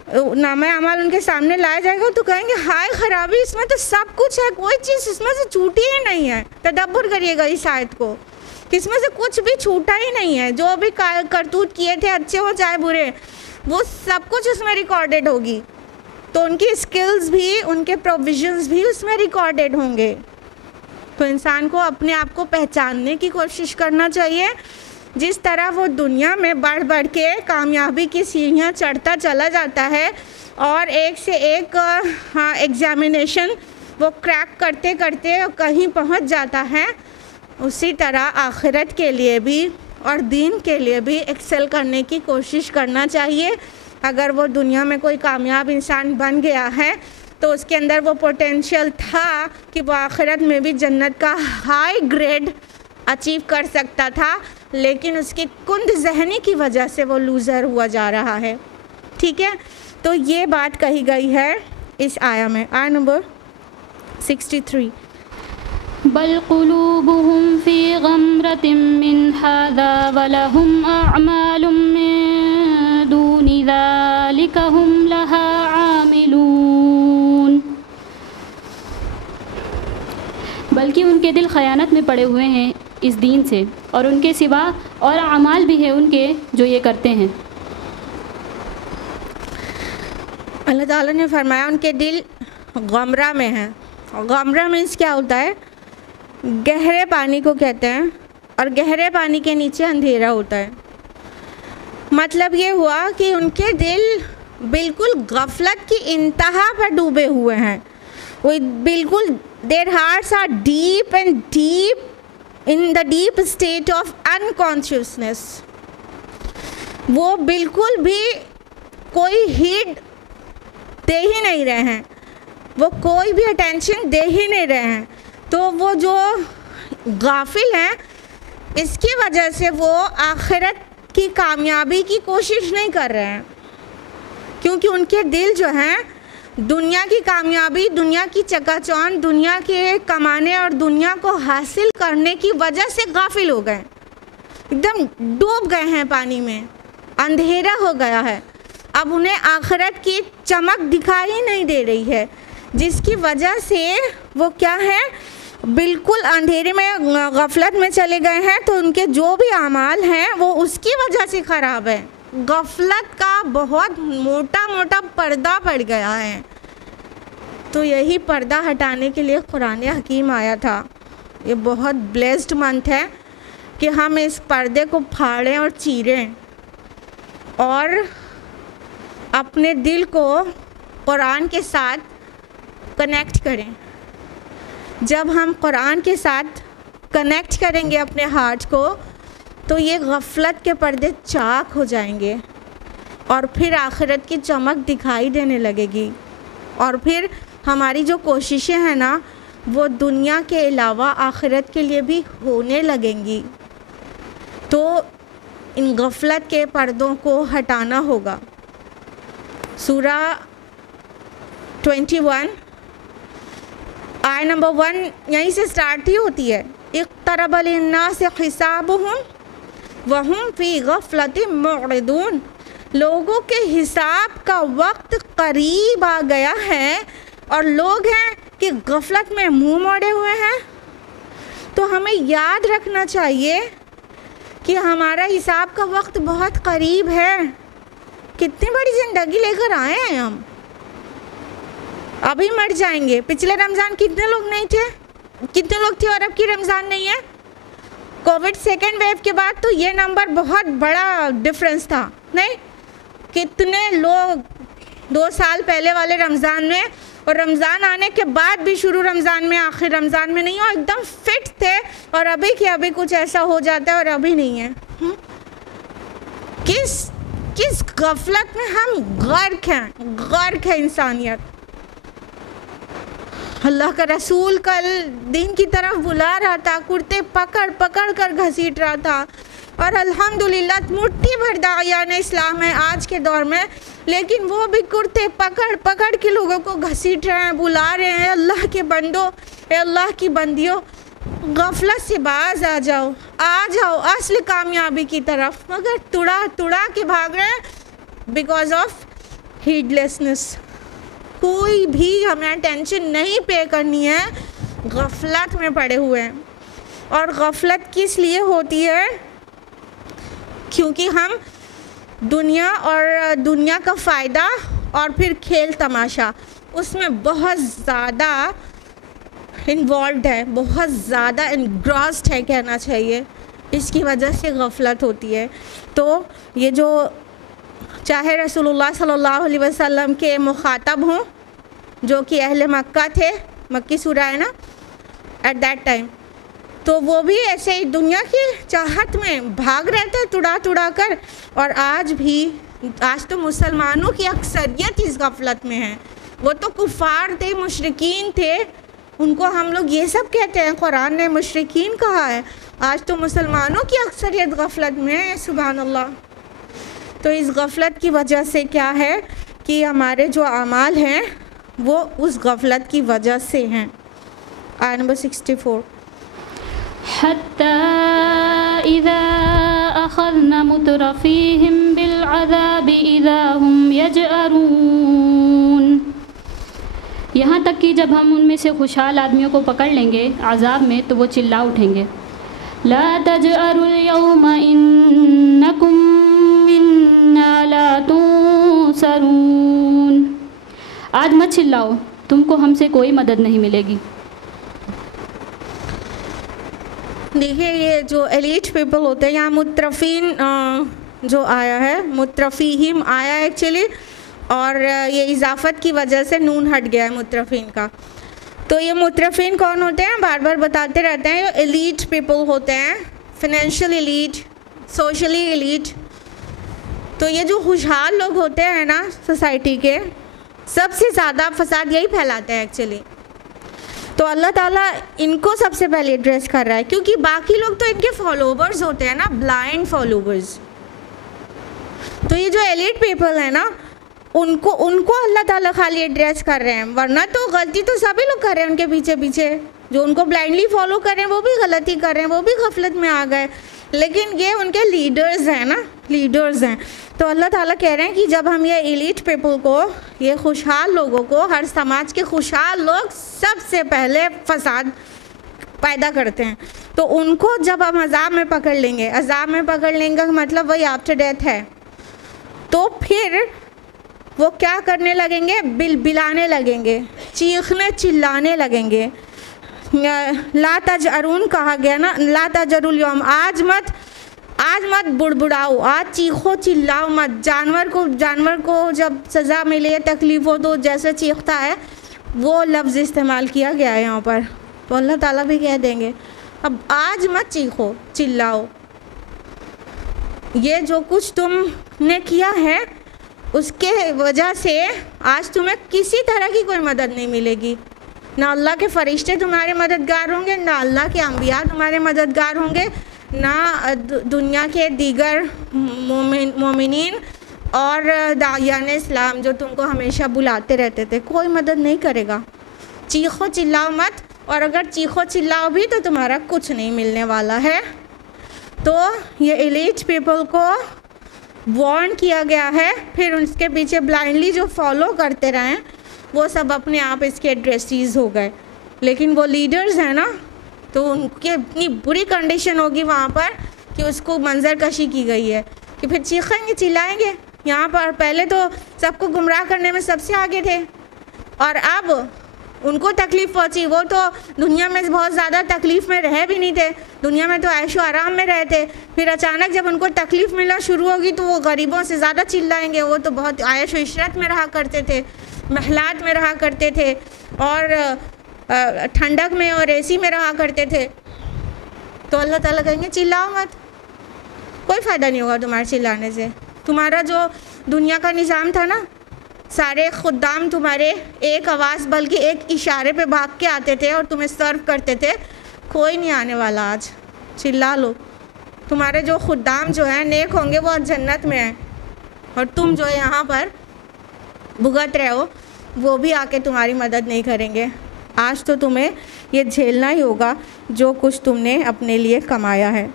नामा अमाल उनके सामने लाया जाएगा तो कहेंगे हाय खराबी, इसमें तो सब कुछ है, कोई चीज़ इसमें से छूटी ही नहीं है। तदब्बर करिएगा इस आयत को कि इसमें से कुछ भी छूटा ही नहीं है। जो भी करतूत किए थे, अच्छे हो चाहे बुरे, वो सब कुछ उसमें रिकॉर्डेड होगी। तो उनकी स्किल्स भी, उनके प्रोविजंस भी उसमें रिकॉर्डेड होंगे। तो इंसान को अपने आप को पहचानने की कोशिश करना चाहिए। जिस तरह वो दुनिया में बढ़ बढ़ के कामयाबी की सीढ़ियाँ चढ़ता चला जाता है और एक से एक एग्जामिनेशन वो क्रैक करते करते कहीं पहुंच जाता है, उसी तरह आखिरत के लिए भी और दीन के लिए भी एक्सेल करने की कोशिश करना चाहिए। अगर वो दुनिया में कोई कामयाब इंसान बन गया है तो उसके अंदर वो पोटेंशियल था कि वो आखिरत में भी जन्नत का हाई ग्रेड अचीव कर सकता था, लेकिन उसकी कुंद जहनी की वजह से वो लूज़र हुआ जा रहा है। ठीक है, तो ये बात कही गई है इस आया में, आया नंबर 63। बल कुलूबुहुम फी गमरतिम मिन हादा वलहुम अअमालुम मिन दूनि ज़ालिका हुम लहा आमिलून। बल्कि उनके दिल खयानत में पड़े हुए हैं इस दीन से, और उनके सिवा और अमाल भी है उनके जो ये करते हैं। अल्लाह ताला ने फरमाया उनके दिल गमरा में हैं। गमरा मीन्स क्या होता है? गहरे पानी को कहते हैं, और गहरे पानी के नीचे अंधेरा होता है। मतलब ये हुआ कि उनके दिल बिल्कुल गफलत की इंतहा पर डूबे हुए हैं। वो बिल्कुल their hearts are deep and deep in the deep state of unconsciousness. वो बिल्कुल भी कोई हीड दे ही नहीं रहे हैं, वो कोई भी अटेंशन दे ही नहीं रहे हैं। तो वो जो गाफिल हैं, इसकी वजह से वो आखिरत की कामयाबी की कोशिश नहीं कर रहे हैं, क्योंकि उनके दिल जो हैं दुनिया की कामयाबी, दुनिया की चकाचौंध, दुनिया के कमाने और दुनिया को हासिल करने की वजह से गाफिल हो गए, एकदम डूब गए हैं पानी में, अंधेरा हो गया है। अब उन्हें आखिरत की चमक दिखाई नहीं दे रही है, जिसकी वजह से वो क्या है, बिल्कुल अंधेरे में गफलत में चले गए हैं। तो उनके जो भी अमाल हैं वो उसकी वजह से ख़राब है। गफलत का बहुत मोटा मोटा पर्दा पड़ गया है। तो यही पर्दा हटाने के लिए कुरान हकीम आया था। ये बहुत ब्लेस्ड मंथ है कि हम इस पर्दे को फाड़ें और चीरें और अपने दिल को कुरान के साथ कनेक्ट करें। जब हम कुरान के साथ कनेक्ट करेंगे अपने हार्ट को, तो ये गफलत के पर्दे चाक हो जाएंगे और फिर आखिरत की चमक दिखाई देने लगेगी, और फिर हमारी जो कोशिशें हैं ना, वो दुनिया के अलावा आखिरत के लिए भी होने लगेंगी। तो इन गफलत के पर्दों को हटाना होगा। सूरह 21 आयत नंबर 1 यहीं से स्टार्ट ही होती है। इक़्तरब लिन्नास हिसाबुहुम वहुम फ़ी गफ़लतिन मुअरिदून। लोगों के हिसाब का वक्त करीब आ गया है और लोग हैं कि गफलत में मुंह मोड़े हुए हैं। तो हमें याद रखना चाहिए कि हमारा हिसाब का वक्त बहुत करीब है। कितनी बड़ी ज़िंदगी लेकर आए हैं हम, अभी मर जाएंगे। पिछले रमज़ान कितने लोग नहीं थे, कितने लोग थे और अब की रमज़ान नहीं है। कोविड सेकेंड वेव के बाद तो ये नंबर बहुत बड़ा डिफरेंस था, नहीं? कितने लोग 2 साल पहले वाले रमज़ान में और रमज़ान आने के बाद भी, शुरू रमज़ान में आखिर रमज़ान में नहीं, और एकदम फिट थे, और अभी कि अभी कुछ ऐसा हो जाता है और अभी नहीं है। किस गफलत में हम गर्क है इंसानियत। अल्लाह का रसूल कल दिन की तरफ बुला रहा था, कुर्ते पकड़ पकड़ कर घसीट रहा था, और अल्हम्दुलिल्लाह मुट्ठी भर दायान इस्लाम है आज के दौर में, लेकिन वो भी कुर्ते पकड़ पकड़ के लोगों को घसीट रहे हैं, बुला रहे हैं, अल्लाह के बंदो, अल्लाह की बंदियों, गफलत से बाज आ जाओ असली कामयाबी की तरफ, मगर तुड़ा के भाग रहे हैं बिकॉज ऑफ हीडलेसनेस। कोई भी हमें टेंशन नहीं पे करनी है, गफलत में पड़े हुए हैं। और गफलत किस लिए होती है? क्योंकि हम दुनिया का फ़ायदा और फिर खेल तमाशा उसमें बहुत ज़्यादा इन्वॉल्व है, बहुत ज़्यादा इनग्रॉस्ड है कहना चाहिए, इसकी वजह से गफलत होती है। तो ये जो चाहे रसूलुल्लाह सल्लल्लाहु अलैहि वसल्लम के मुखातब हों जो कि अहले मक्का थे, मक्की सूरा है ना एट दैट टाइम, तो वो भी ऐसे ही दुनिया की चाहत में भाग रहे थे तुड़ा कर। और आज तो मुसलमानों की अक्सरियत इस गफलत में है। वो तो कुफ़ार थे, मुशरिकीन थे, उनको हम लोग ये सब कहते हैं, कुरान ने मुशरिकीन कहा है। आज तो मुसलमानों की अक्सरियत गफलत में है, सुभान अल्लाह। तो इस गफलत की वजह से क्या है कि हमारे जो अमाल हैं वो उस गफलत की वजह से हैं। आयत नंबर 64, हत्ता इज़ा अख़ज़ना मुतरफ़ीहिम बिलअज़ाबि इज़ा हुम यजअरून, यहाँ तक कि जब हम उनमें से खुशहाल आदमियों को पकड़ लेंगे अज़ाब में तो वो चिल्ला उठेंगे, ला तजअरुल यौमा इन्नकुम मिन्ना ला तुंसरून, आज मत चिल्लाओ, तुमको हमसे कोई मदद नहीं मिलेगी। देखिए ये जो एलीट पीपल होते हैं, यहाँ मुतरफ़ीन जो आया है, मुतरफ़ीहिम आया एक्चुअली, और ये इजाफत की वजह से नून हट गया है मुतरफ़ीन का। तो ये मुतरफ़ीन कौन होते हैं? बार बार बताते रहते हैं, ये एलीट पीपल होते हैं, फाइनेंशियल एलीट, सोशली एलीट। तो ये जो खुशहाल लोग होते हैं ना सोसाइटी के, सबसे ज़्यादा फसाद यही फैलाते हैं एक्चुअली। तो अल्लाह ताला इनको सबसे पहले एड्रेस कर रहा है, क्योंकि बाकी लोग तो इनके फॉलोवर्स होते हैं ना, ब्लाइंड फॉलोवर्स। तो ये जो एलीट पीपल है ना, उनको अल्लाह ताला खाली एड्रेस कर रहे हैं, वरना तो गलती तो सभी लोग कर रहे हैं उनके पीछे पीछे। जो उनको ब्लाइंडली फॉलो कर रहे हैं वो भी गलती कर रहे हैं, वो भी गफलत में आ गए, लेकिन ये उनके लीडर्स हैं ना, लीडर्स हैं। तो अल्लाह ताला कह रहे हैं कि जब हम ये एलीट पीपल को, ये खुशहाल लोगों को, हर समाज के खुशहाल लोग सबसे पहले फसाद पैदा करते हैं, तो उनको जब हम अज़ाब में पकड़ लेंगे, अज़ाब में पकड़ लेंगे मतलब वही आफ्टर डेथ है, तो फिर वो क्या करने लगेंगे? बिलबिलाने लगेंगे, चीखने चिल्लाने लगेंगे। ला तजअरून कहा गया ना, ला तजअरुल यौम, आज मत बुड़बुड़ाओ, आज चीखो चिल्लाओ मत। जानवर को जब सज़ा मिले, तकलीफ़ हो, तो जैसे चीखता है वो लफ्ज़ इस्तेमाल किया गया है यहाँ पर। तो अल्लाह ताला भी कह देंगे अब आज मत चीखो चिल्लाओ, ये जो कुछ तुमने किया है उसके वजह से आज तुम्हें किसी तरह की कोई मदद नहीं मिलेगी। ना अल्लाह के फरिश्ते तुम्हारे मददगार होंगे, ना अल्लाह के अंबिया तुम्हारे मददगार होंगे, ना दुनिया के दीगर मोमिनीन और दायान इस्लाम जो तुमको हमेशा बुलाते रहते थे, कोई मदद नहीं करेगा। चीखो चिल्लाओ मत, और अगर चीखो चिल्लाओ भी तो तुम्हारा कुछ नहीं मिलने वाला है। तो ये एलीट पीपल को वार्न किया गया है, फिर उसके पीछे ब्लाइंडली जो फॉलो करते रहें वो सब अपने आप इसके एड्रेसीज हो गए। लेकिन वो लीडर्स हैं ना, तो उनकी इतनी बुरी कंडीशन होगी वहाँ पर कि उसको मंजर कशी की गई है कि फिर चीखेंगे चिल्लाएंगे। यहाँ पर पहले तो सबको गुमराह करने में सबसे आगे थे और अब उनको तकलीफ़ पहुँची। वो तो दुनिया में बहुत ज़्यादा तकलीफ़ में रहे भी नहीं थे, दुनिया में तो ऐशो आराम में रहे थे। फिर अचानक जब उनको तकलीफ़ मिलना शुरू होगी तो वो गरीबों से ज़्यादा चिल्लाएंगे। वो तो बहुत आयशो इशरत में रहा करते थे, महलात में रहा करते थे और ठंडक में और एसी में रहा करते थे। तो अल्लाह ताला कहेंगे चिल्लाओ मत, कोई फ़ायदा नहीं होगा तुम्हारे चिल्लाने से। तुम्हारा जो दुनिया का निज़ाम था ना, सारे खुद्दाम तुम्हारे एक आवाज़ बल्कि एक इशारे पे भाग के आते थे और तुम्हें सर्व करते थे, कोई नहीं आने वाला आज, चिल्ला लो। तुम्हारे जो खुद्दाम जो हैं नेक होंगे वो जन्नत में हैं और तुम जो यहाँ पर भुगत रहे हो वो भी आके तुम्हारी मदद नहीं करेंगे। आज तो तुम्हें ये झेलना ही होगा जो कुछ तुमने अपने लिए कमाया है।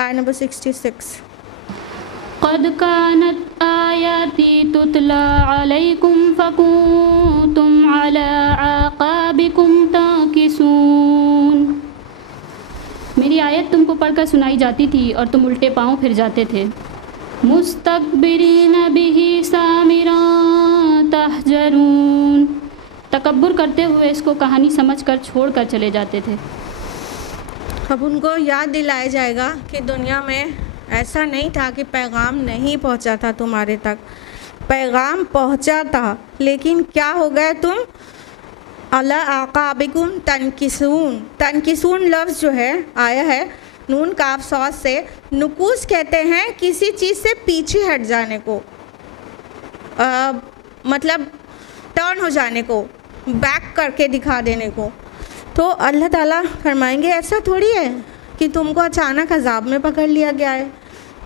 आयत नंबर 66। क़द कानत आयाती तुतला अलैकुम फकुंतुम अला आक़ाबिकुम ताकिसून। मेरी आयत तुमको पढ़कर सुनाई जाती थी और तुम उल्टे पाँव फिर जाते थे। मुस्तकबिरीन बिही सामिरा तहजरून, तकब्बुर करते हुए इसको कहानी समझकर छोड़कर चले जाते थे। अब उनको याद दिलाया जाएगा कि दुनिया में ऐसा नहीं था कि पैगाम नहीं पहुंचा था तुम्हारे तक, पैगाम पहुंचा था, लेकिन क्या हो गए तुम? अला आक़ाबिकुम तनकिसून। तनकिसून लफ्ज़ जो है आया है नून काफ सॉद से। नुकूस कहते हैं किसी चीज़ से पीछे हट जाने को, मतलब टर्न हो जाने को, बैक करके दिखा देने को। तो अल्लाह ताला फरमाएंगे ऐसा थोड़ी है कि तुमको अचानक अजाब में पकड़ लिया गया है,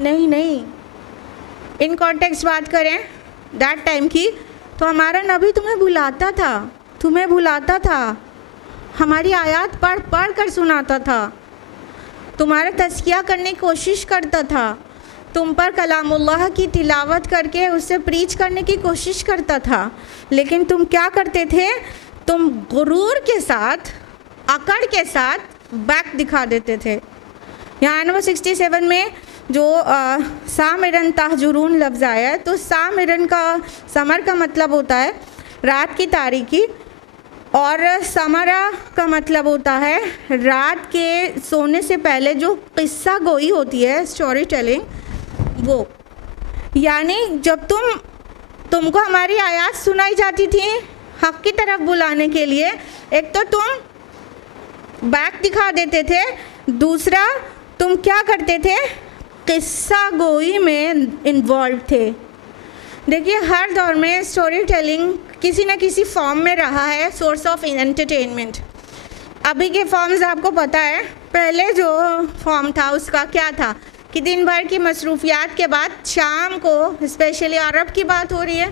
नहीं नहीं। इन कॉन्टेक्स्ट बात करें दैट टाइम की, तो हमारा नबी तुम्हें बुलाता था, तुम्हें बुलाता था, हमारी आयत पढ़ पढ़ कर सुनाता था, तुम्हारा तज़किया करने की कोशिश करता था, तुम पर कलामुल्लाह की तिलावत करके उससे प्रीच करने की कोशिश करता था। लेकिन तुम क्या करते थे? तुम गुरूर के साथ, अकड़ के साथ बैक दिखा देते थे। यहाँ नंबर 67 में जो सामिरन तहजुरून लफ्ज़ आया है, तो सामिरन का समर का मतलब होता है रात की तारीकी और समरा का मतलब होता है रात के सोने से पहले जो किस्सा गोई होती है, स्टोरी टेलिंग, वो। यानी जब तुमको हमारी आयत सुनाई जाती थी हक़ की तरफ बुलाने के लिए, एक तो तुम बैक दिखा देते थे, दूसरा तुम क्या करते थे? किस्सा गोई में इन्वॉल्व थे। देखिए हर दौर में स्टोरी टेलिंग किसी न किसी फॉर्म में रहा है सोर्स ऑफ एंटरटेनमेंट। अभी के फॉर्म्स आपको पता है, पहले जो फॉर्म था उसका क्या था कि दिन भर की मसरूफियात के बाद शाम को, स्पेशली अरब की बात हो रही है,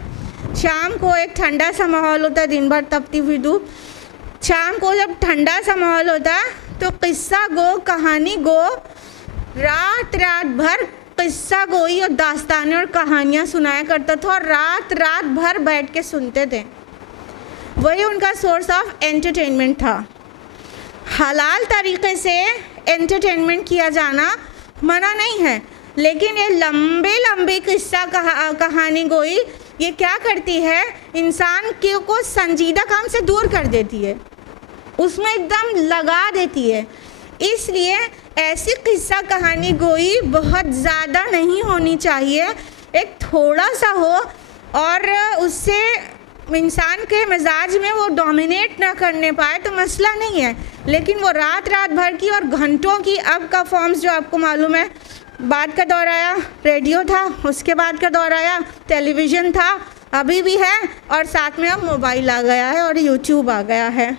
शाम को एक ठंडा सा माहौल होता है, दिन भर तपती हुई धूप, शाम को जब ठंडा सा माहौल होता है तो किस्सा गो, कहानी गो रात रात भर किस्सा गोई और दास्तानें और कहानियाँ सुनाया करता था और रात रात भर बैठ के सुनते थे। वही उनका सोर्स ऑफ एंटरटेनमेंट था। हलाल तरीक़े से एंटरटेनमेंट किया जाना मना नहीं है, लेकिन ये लंबे लंबे किस्सा कहानी गोई ये क्या करती है? इंसान को संजीदा काम से दूर कर देती है, उसमें एकदम लगा देती है। इसलिए ऐसी किस्सा कहानी गोई बहुत ज़्यादा नहीं होनी चाहिए, एक थोड़ा सा हो और उससे इंसान के मिजाज में वो डोमिनेट ना करने पाए तो मसला नहीं है। लेकिन वो रात रात भर की और घंटों की, अब का फॉर्म्स जो आपको मालूम है, बाद का दौर आया रेडियो था, उसके बाद का दौर आया टेलीविज़न था, अभी भी है, और साथ में अब मोबाइल आ गया है और यूट्यूब आ गया है।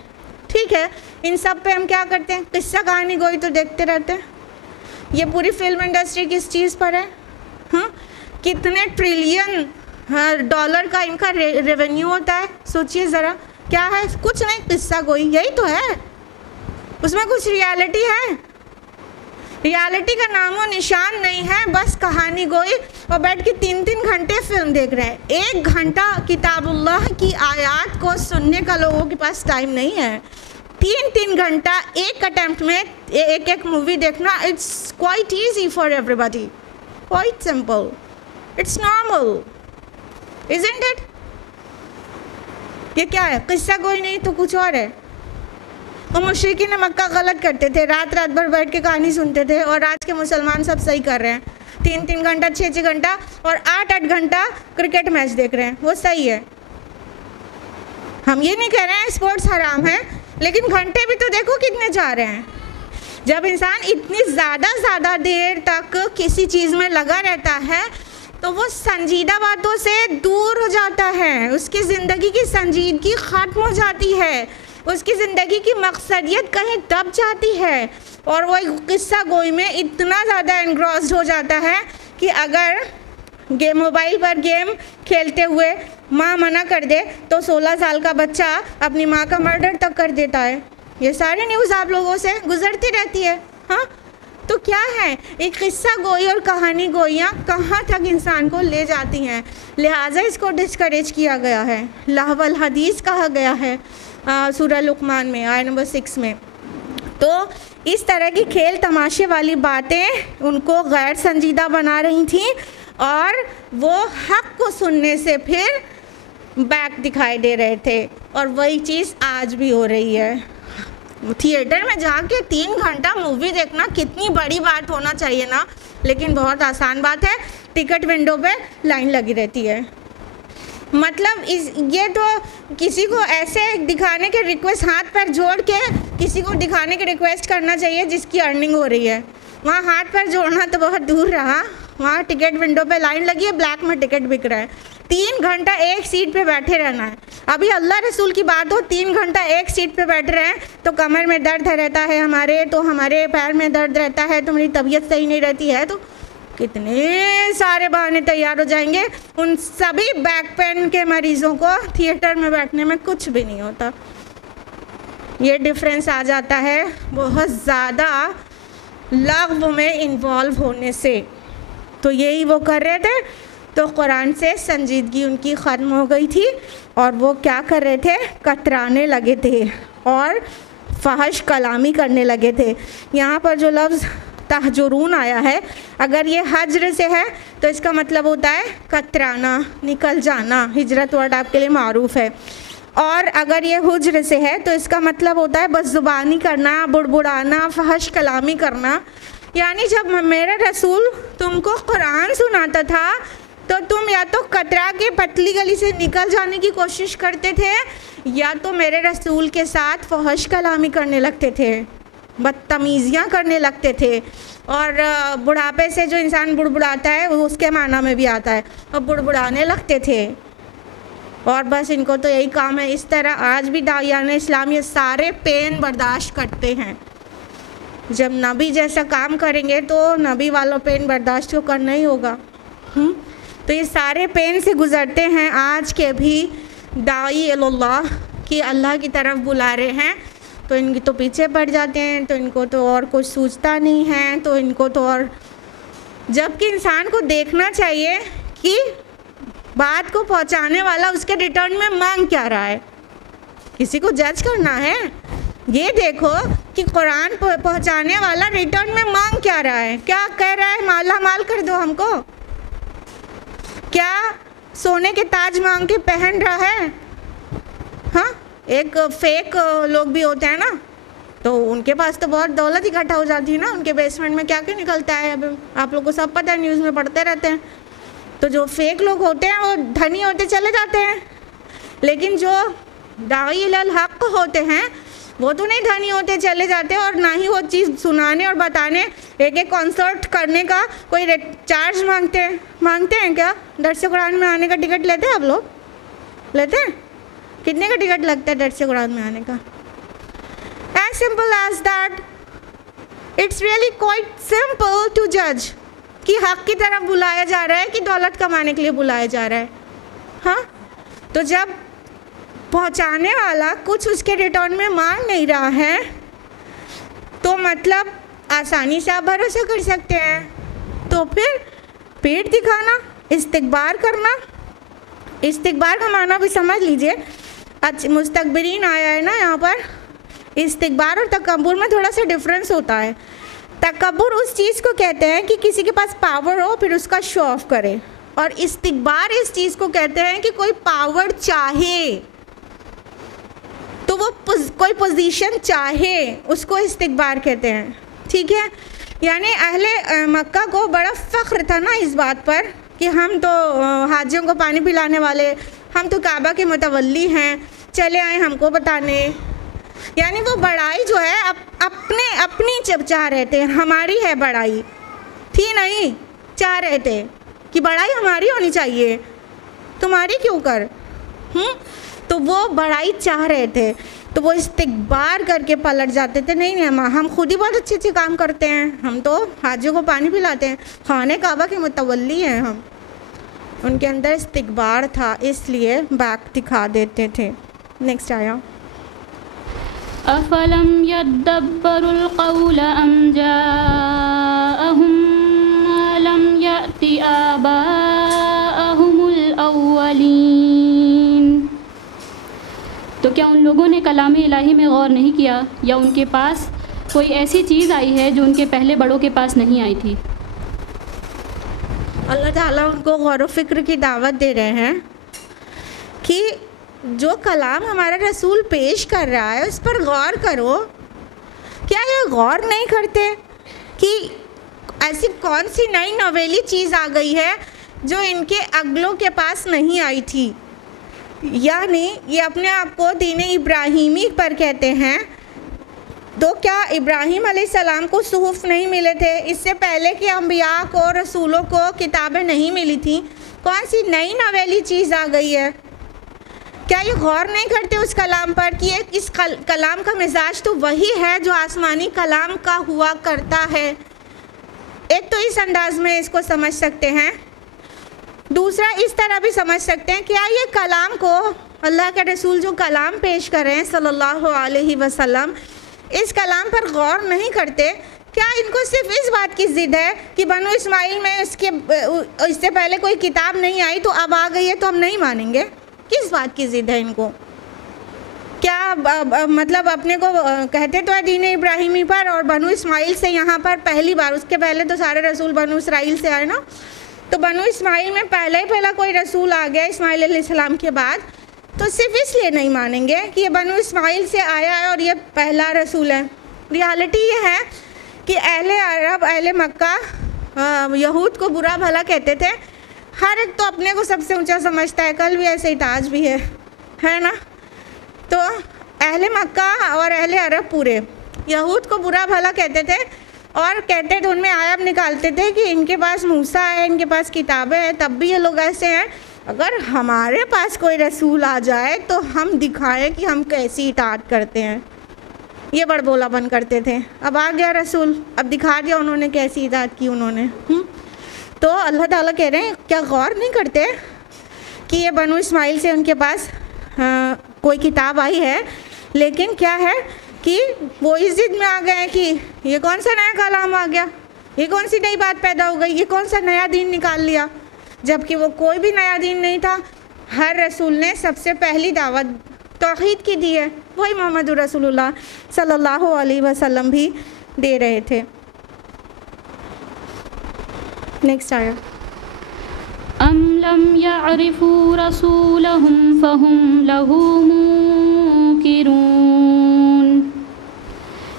ठीक है, इन सब पे हम क्या करते हैं? किस्सा कहानी गोई तो देखते रहते हैं। ये पूरी फिल्म इंडस्ट्री किस चीज़ पर है? कितने ट्रिलियन डॉलर का इनका रेवेन्यू होता है, सोचिए ज़रा। क्या है? कुछ नहीं, किस्सा गोई, यही तो है। उसमें कुछ रियलिटी है? रियलिटी का नामो निशान नहीं है, बस कहानी गोई और बैठ के 3-3 घंटे फिल्म देख रहे हैं। 1 घंटा किताबुल्लाह की आयत को सुनने का लोगों के पास टाइम नहीं है। 3-3 घंटा एक अटेम्प्ट में एक मूवी देखना, it's quite easy for everybody, quite simple, it's normal, isn't it? ये क्या है? किस्सा कोई नहीं तो कुछ और है। और मुशरिकीन मक्का गलत करते थे, रात रात भर बैठ के कहानी सुनते थे, और आज के मुसलमान सब सही कर रहे हैं। 3-3 घंटा 6-6 घंटा और 8-8 घंटा क्रिकेट मैच देख रहे हैं, वो सही है। हम ये नहीं कह रहे हैं स्पोर्ट्स हराम है, लेकिन घंटे भी तो देखो कितने जा रहे हैं। जब इंसान इतनी ज़्यादा देर तक किसी चीज़ में लगा रहता है तो वो संजीदा बातों से दूर हो जाता है, उसकी ज़िंदगी की संजीदगी ख़त्म हो जाती है, उसकी ज़िंदगी की मकसदियत कहीं दब जाती है, और वो किस्सा गोई में इतना ज़्यादा एनग्रॉस्ड हो जाता है कि अगर मोबाइल पर गेम खेलते हुए माँ मना कर दे तो 16 साल का बच्चा अपनी माँ का मर्डर तक कर देता है। ये सारी न्यूज़ आप लोगों से गुजरती रहती है। हाँ, तो क्या है, एक किस्सा गोई और कहानी गोइयाँ कहाँ तक इंसान को ले जाती हैं, लिहाजा इसको डिस्करेज किया गया है। लहवल हदीस कहा गया है सूरह लुकमान में आयत नंबर 6 में। तो इस तरह की खेल तमाशे वाली बातें उनको गैर संजीदा बना रही थी, और वो हक़ को सुनने से फिर बैक दिखाई दे रहे थे, और वही चीज़ आज भी हो रही है। थिएटर में जाके 3 घंटा मूवी देखना कितनी बड़ी बात होना चाहिए ना, लेकिन बहुत आसान बात है, टिकट विंडो पे लाइन लगी रहती है। मतलब ये तो किसी को ऐसे दिखाने के रिक्वेस्ट, हाथ पैर जोड़ के किसी को दिखाने की रिक्वेस्ट करना चाहिए जिसकी अर्निंग हो रही है। वहाँ हाथ पैर जोड़ना तो बहुत दूर रहा, वहाँ टिकट विंडो पे लाइन लगी है, ब्लैक में टिकट बिक रहा है। 3 घंटा एक सीट पे बैठे रहना है। अभी अल्लाह रसूल की बात हो, 3 घंटा एक सीट पे बैठ रहे हैं तो कमर में दर्द रहता है हमारे, तो हमारे पैर में दर्द रहता है, तो मेरी तबीयत सही नहीं रहती है, तो कितने सारे बहाने तैयार हो जाएंगे। उन सभी बैक पेन के मरीज़ों को थिएटर में बैठने में कुछ भी नहीं होता। ये डिफरेंस आ जाता है बहुत ज़्यादा लग़्व में इन्वॉल्व होने से। तो यही वो कर रहे थे, तो कुरान से संजीदगी उनकी ख़त्म हो गई थी, और वो क्या कर रहे थे, कतराने लगे थे और फहश कलामी करने लगे थे। यहाँ पर जो लफ्ज़ तहजुरून आया है, अगर ये हज्र से है तो इसका मतलब होता है कतराना, निकल जाना। हिजरत वर्ड आपके लिए मारूफ़ है। और अगर ये हुज्र से है तो इसका मतलब होता है बदज़ुबानी करना, बुड़बुड़ाना, फहश कलामी करना। यानी जब मेरा रसूल तुमको कुरान सुनाता था तो तुम या तो कतरा के पतली गली से निकल जाने की कोशिश करते थे, या तो मेरे रसूल के साथ फहश कलामी करने लगते थे, बदतमीज़ियाँ करने लगते थे। और बुढ़ापे से जो इंसान बुड़बुड़ाता है वो उसके माना में भी आता है, और बुड़बुड़ाने लगते थे। और बस इनको तो यही काम है। इस तरह आज भी दायान इस्लाम ये सारे पेन बर्दाश्त करते हैं। जब नबी जैसा काम करेंगे तो नबी वालों पेन बर्दाश्त तो करना ही होगा। तो ये सारे पेन से गुज़रते हैं आज के भी दाई अल्लाह कि अल्लाह की तरफ बुला रहे हैं, तो इनकी तो पीछे पड़ जाते हैं, तो इनको तो और कुछ सूझता नहीं है, तो इनको तो और, जबकि इंसान को देखना चाहिए कि बात को पहुंचाने वाला उसके रिटर्न में मांग क्या रहा है। किसी को जज करना है, ये देखो कि कुरान पहुंचाने वाला रिटर्न में मांग क्या रहा है, क्या कह रहा है, माला माल कर दो हमको, क्या सोने के ताज मांग के पहन रहा है। हाँ, एक फेक लोग भी होते हैं ना, तो उनके पास तो बहुत दौलत इकट्ठा हो जाती है ना, उनके बेसमेंट में क्या क्या निकलता है, अब आप लोग को सब पता है, न्यूज़ में पढ़ते रहते हैं। तो जो फेक लोग होते हैं वो धनी होते चले जाते हैं, लेकिन जो दाई अल हक़ होते हैं वो तो नहीं धनी होते चले जाते, और ना ही वो चीज़ सुनाने और बताने, एक एक कॉन्सर्ट करने का कोई चार्ज मांगते हैं क्या? दर्स कुरान में आने का टिकट लेते हैं आप लोग? लेते हैं? कितने का टिकट लगता है दर्स कुरान में आने का? As simple as that. It's really quite simple to जज कि हक़ की तरफ बुलाया जा रहा है कि दौलत कमाने के लिए बुलाया जा रहा है। हाँ, तो जब पहुंचाने वाला कुछ उसके रिटर्न में मांग नहीं रहा है, तो मतलब आसानी से आप भरोसा कर सकते हैं। तो फिर पेट दिखाना, इस्तिकबार करना, इस्तिकबार का माना भी समझ लीजिए। अच्छा, मुस्तकबिरीन आया है ना यहाँ पर। इस्तिकबार और तकब्बुर में थोड़ा सा डिफरेंस होता है। तकब्बुर उस चीज़ को कहते हैं कि किसी के पास पावर हो फिर उसका शो ऑफ करे, और इस्तिकबार इस चीज़ को कहते हैं कि कोई पावर चाहे, तो वो कोई पोजीशन चाहे, उसको इस्तिकबार कहते हैं। ठीक है, यानी अहले मक्का को बड़ा फ़ख्र था ना इस बात पर कि हम तो हाजियों को पानी पिलाने वाले, हम तो काबा के मुतवल्ली हैं, चले आए हमको बताने। यानी वो बड़ाई जो है अपनी चाह रहे थे, हमारी है बड़ाई, थी नहीं, चाह रहे थे कि बड़ाई हमारी होनी चाहिए, तुम्हारी क्यों कर। तो वो बड़ाई चाह रहे थे, तो वो इस्तिकबार करके पलट जाते थे, नहीं हम खुद ही बहुत अच्छे काम करते हैं, हम तो हाजियों को पानी पिलाते हैं, खाने काबा के मुतवल्ली हैं हम। उनके अंदर इस्तिकबार था, इसलिए बैक दिखा देते थे। नेक्स्ट आया, अफलम यद्दब्बरुल क़ौल अम जाअहुम मा लम यअति आबाअहुमुल अव्वलीन। तो क्या उन लोगों ने कलाम इलाही में गौर नहीं किया, या उनके पास कोई ऐसी चीज़ आई है जो उनके पहले बड़ों के पास नहीं आई थी। अल्लाह ताला उनको गौर व फिक्र की दावत दे रहे हैं कि जो कलाम हमारा रसूल पेश कर रहा है उस पर गौर करो। क्या ये गौर नहीं करते कि ऐसी कौन सी नई नवेली चीज़ आ गई है जो इनके अगलों के पास नहीं आई थी। यानी ये अपने आप को दीन इब्राहीमी पर कहते हैं, तो क्या इब्राहीम अलैहिस्सलाम को सुहूफ नहीं मिले थे? इससे पहले कि अम्बिया को, रसूलों को किताबें नहीं मिली थी? कौन सी नई नवेली चीज़ आ गई है? क्या ये गौर नहीं करते उस कलाम पर कि इस कलाम का मिजाज तो वही है जो आसमानी कलाम का हुआ करता है। एक तो इस अंदाज में इसको समझ सकते हैं, दूसरा इस तरह भी समझ सकते हैं क्या ये कलाम को अल्लाह के रसूल जो कलाम पेश कर रहे हैं सल्लल्लाहु अलैहि वसल्लम, इस कलाम पर गौर नहीं करते? क्या इनको सिर्फ इस बात की ज़िद है कि बनु इस्माइल में इससे पहले कोई किताब नहीं आई तो अब आ गई है तो हम नहीं मानेंगे? किस बात की ज़िद है इनको? क्या मतलब अपने को कहते तो है दीन इब्राहिमी पर और बनु इस्माइल से यहाँ पर पहली बार, उसके पहले तो सारे रसूल बनु इसराइल से आए ना, तो बनु इस्माइल में पहला कोई रसूल आ गया इस्माइल अलैहिस्सलाम के बाद, तो सिर्फ इसलिए नहीं मानेंगे कि ये बनु इस्माइल से आया है और ये पहला रसूल है। रियलिटी ये है कि अहले अरब, अहले मक्का यहूद को बुरा भला कहते थे। हर एक तो अपने को सबसे ऊंचा समझता है, कल भी ऐसे ही ताज भी है ना। तो अहले मक्का और अहले अरब पूरे यहूद को बुरा भला कहते थे और कहते थे, उनमें आयत निकालते थे कि इनके पास मूसा है, इनके पास किताबें हैं, तब भी ये लोग ऐसे हैं। अगर हमारे पास कोई रसूल आ जाए तो हम दिखाएं कि हम कैसी इताअत करते हैं। ये बड़बोलापन करते थे। अब आ गया रसूल, अब दिखा दिया उन्होंने कैसी इताअत की उन्होंने। तो अल्लाह ताला कह रहे हैं क्या गौर नहीं करते कि ये बनु इस्माइल से उनके पास कोई किताब आई है, लेकिन क्या है कि वो इस जिद में आ गए हैं कि ये कौन सा नया कलाम आ गया, ये कौन सी नई बात पैदा हो गई, ये कौन सा नया दीन निकाल लिया, जबकि वो कोई भी नया दीन नहीं था। हर रसूल ने सबसे पहली दावत तौहीद की दी है, वही मोहम्मद रसूलुल्लाह सल्लल्लाहु अलैहि वसल्लम भी दे रहे थे। नेक्स्ट आया, अम लम यअरिफू रसूलहुम फहुम लहू मुनकिरून।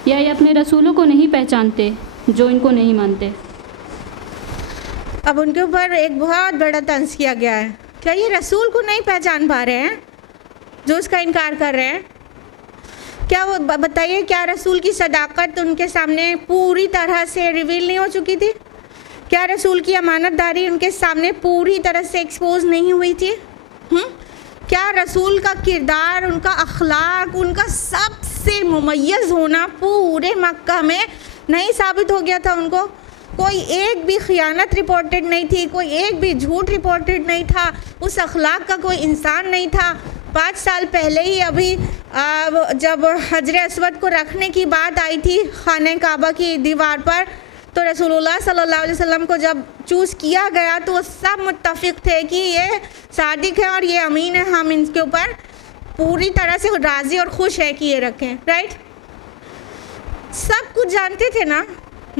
या ये अपने रसूलों को नहीं पहचानते जो इनको नहीं मानते। अब उनके ऊपर एक बहुत बड़ा तंज किया गया है। क्या ये रसूल को नहीं पहचान पा रहे हैं जो उसका इनकार कर रहे हैं? क्या वो बताइए, क्या रसूल की सदाकत उनके सामने पूरी तरह से रिवील नहीं हो चुकी थी? क्या रसूल की अमानतदारी उनके सामने पूरी तरह से एक्सपोज नहीं हुई थी? क्या रसूल का किरदार, उनका अखलाक, उनका सबसे मुमय्यज़ होना पूरे मक्का में नहीं साबित हो गया था उनको? कोई एक भी खियानत रिपोर्टेड नहीं थी, कोई एक भी झूठ रिपोर्टेड नहीं था, उस अखलाक का कोई इंसान नहीं था, 5 साल पहले ही अभी जब हजर अस्वद को रखने की बात आई थी खाने काबा की दीवार पर, तो रसूलुल्लाह सल्लल्लाहु अलैहि वसल्लम को जब चूज़ किया गया तो सब मुत्तफिक थे कि ये सादिक है और ये अमीन है, हम इनके ऊपर पूरी तरह से राज़ी और खुश है कि ये रखें, राइट। सब कुछ जानते थे ना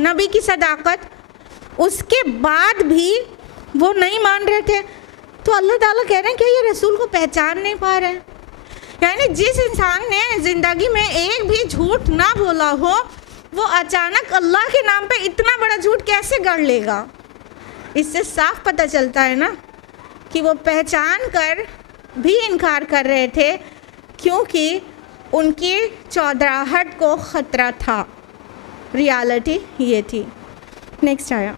नबी की सदाकत, उसके बाद भी वो नहीं मान रहे थे। तो अल्लाह ताला कह रहे हैं कि ये रसूल को पहचान नहीं पा रहे हैं। यानी जिस इंसान ने ज़िंदगी में एक भी झूठ ना बोला हो, वो अचानक अल्लाह के नाम पे इतना बड़ा झूठ कैसे गढ़ लेगा। इससे साफ पता चलता है ना कि वो पहचान कर भी इनकार कर रहे थे, क्योंकि उनकी चौधराहट को ख़तरा था। रियलिटी ये थी। नेक्स्ट आया,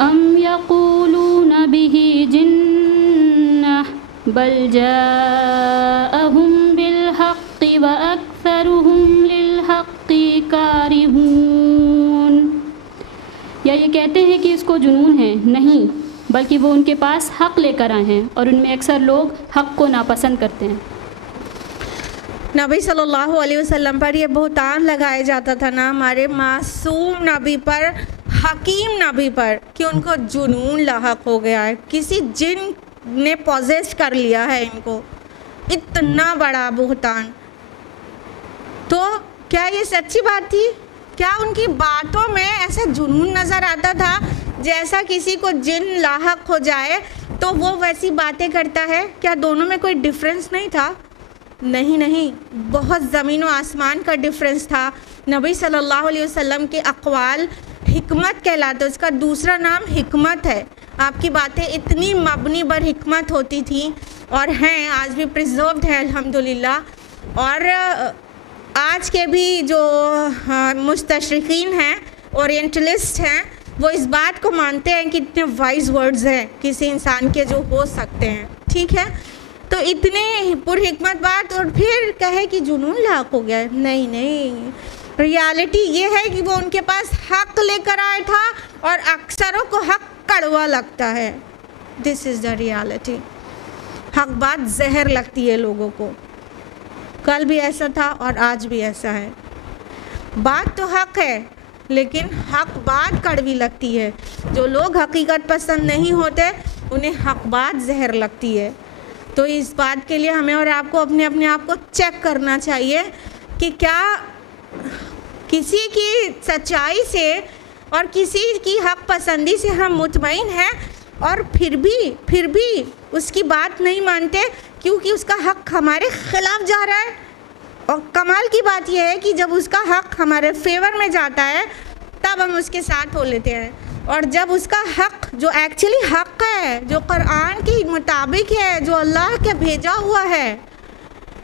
अम यक़ूलून बिही जिन्नह बल जाअहुम बिल हक़्क़ि व अक्सरुहुम लिल हक़्क़ि कारिहून। या ये कहते हैं कि इसको जुनून है? नहीं, बल्कि वो उनके पास हक़ लेकर आए हैं और उनमें अक्सर लोग हक़ को नापसंद करते हैं। नबी सल्लल्लाहु अलैहि वसल्लम पर यह बहुतान लगाया जाता था ना, हमारे मासूम नबी पर, हकीम नबी पर, कि उनको जुनून लाहक हो गया है, किसी जिन ने पॉजेस्ट कर लिया है इनको। इतना बड़ा बहुतान। तो क्या ये सच्ची बात थी? क्या उनकी बातों में ऐसा जुनून नज़र आता था जैसा किसी को जिन लाहक हो जाए तो वो वैसी बातें करता है? क्या दोनों में कोई डिफरेंस नहीं था? नहीं नहीं, बहुत ज़मीन व आसमान का डिफरेंस था। नबी सल्लल्लाहु अलैहि वसल्लम के अक़वाल हिकमत कहलाते, उसका दूसरा नाम हिकमत है। आपकी बातें इतनी मबनी बर हिकमत होती थी और हैं, आज भी प्रिजर्व्ड है अल्हम्दुलिल्लाह। और आज के भी जो मुस्तशरिकीन हैं, ओरिएंटलिस्ट हैं, वो इस बात को मानते हैं कि इतने वाइज वर्ड्स हैं किसी इंसान के जो हो सकते हैं। ठीक है, तो इतने पुरहिकमत बात और फिर कहे कि जुनून लाक हो गया। नहीं नहीं, रियलिटी ये है कि वो उनके पास हक़ लेकर आया था और अक्सरों को हक़ कड़वा लगता है। This is the reality. हक़ बात जहर लगती है लोगों को। कल भी ऐसा था और आज भी ऐसा है। बात तो हक़ है, लेकिन हक़ बात कड़वी लगती है। जो लोग हकीकत पसंद नहीं होते, उन्हें हक़ बात जहर लगती है। तो इस बात के लिए हमें और आपको अपने आप को चेक करना चाहिए कि क्या किसी की सच्चाई से और किसी की हक़ पसंदी से हम मुतमईन हैं और फिर भी उसकी बात नहीं मानते क्योंकि उसका हक़ हमारे ख़िलाफ़ जा रहा है। और कमाल की बात यह है कि जब उसका हक़ हमारे फेवर में जाता है तब हम उसके साथ हो लेते हैं, और जब उसका हक़ जो एक्चुअली हक़ है, जो कुरान के मुताबिक है, जो अल्लाह के भेजा हुआ है,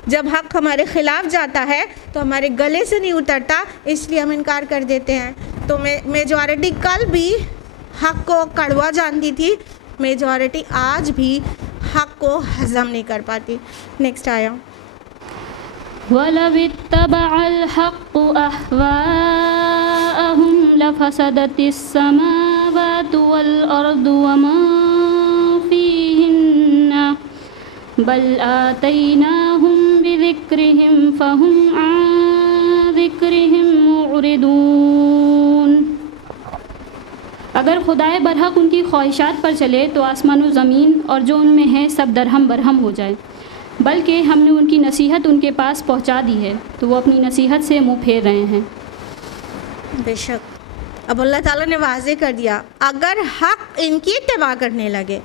जब हक़ हमारे ख़िलाफ़ जाता है तो हमारे गले से नहीं उतरता, इसलिए हम इनकार कर देते हैं। तो मेजॉरिटी कल भी हक़ को कड़वा जानती थी, मेजॉरिटी आज भी हक़ को हज़म नहीं कर पाती। नेक्स्ट आया, वलवित्तबअल हक़्क़ु अहवाअहुम लफसदतिस समावातु वल अर्दु वमा फ़ीहिन्ना बल आतैनाहुम बिज़िक्रिहिम फ़हुम अन ज़िक्रिहिम मुअरिदून। अगर खुदाए बरहक उनकी ख्वाहिशात पर चले तो आसमान व ज़मीन और जो उनमें है सब दरहम बरहम हो जाए, बल्कि हमने उनकी नसीहत उनके पास पहुंचा दी है तो वो अपनी नसीहत से मुंह फेर रहे हैं। बेशक अब अल्लाह ताला ने वाज़े कर दिया, अगर हक़ इनकी इत्तबा करने लगे।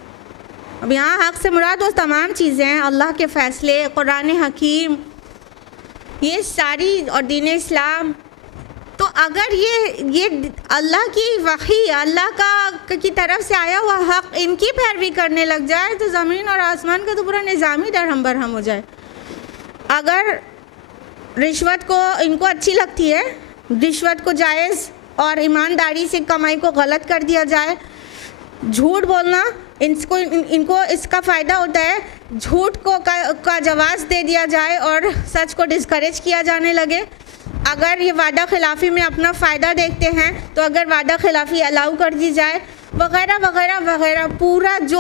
अब यहाँ हक़ से मुराद वो तमाम चीज़ें हैं, अल्लाह के फ़ैसले, कुरान हकीम, ये सारी और दीन इस्लाम। तो अगर ये अल्लाह की वही, अल्लाह का की तरफ से आया हुआ हक़ इनकी पैरवी करने लग जाए तो ज़मीन और आसमान का तो पूरा निज़ाम ही दरहम बरहम हो जाए। अगर रिश्वत को इनको अच्छी लगती है, रिश्वत को जायज़ और ईमानदारी से कमाई को गलत कर दिया जाए, झूठ बोलना इनको इसका फ़ायदा होता है, झूठ को का जवाज़ दे दिया जाए और सच को डिस्करेज किया जाने लगे। अगर ये वादा खिलाफ़ी में अपना फ़ायदा देखते हैं तो अगर वादा खिलाफ़ी अलाउ कर दी जाए वगैरह वगैरह वगैरह,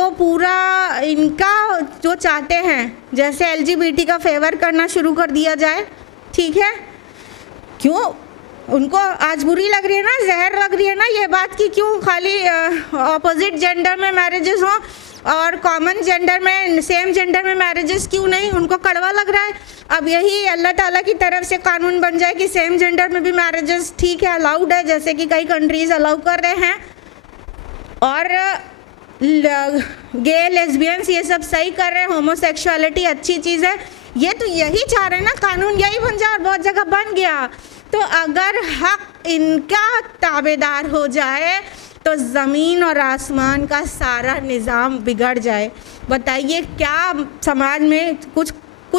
पूरा इनका जो चाहते हैं, जैसे LGBT का फेवर करना शुरू कर दिया जाए, ठीक है। क्यों उनको आज बुरी लग रही है ना, जहर लग रही है ना ये बात कि क्यों खाली ऑपोजिट जेंडर में मैरिजेस हों और कॉमन जेंडर में, सेम जेंडर में मैरिजेस क्यों नहीं, उनको कड़वा लग रहा है। अब यही अल्लाह ताला की तरफ से कानून बन जाए कि सेम जेंडर में भी मैरिजेस ठीक है, अलाउड है, जैसे कि कई कंट्रीज़ अलाउ कर रहे हैं, और गे लेस्बियंस ये सब सही कर रहे हैं, होमोसेक्सुअलिटी अच्छी चीज़ है। ये तो यही चाह रहे हैं ना, कानून यही बन जाए, और बहुत जगह बन गया। तो अगर हक इनका ताबेदार हो जाए तो ज़मीन और आसमान का सारा निज़ाम बिगड़ जाए। बताइए क्या समाज में कुछ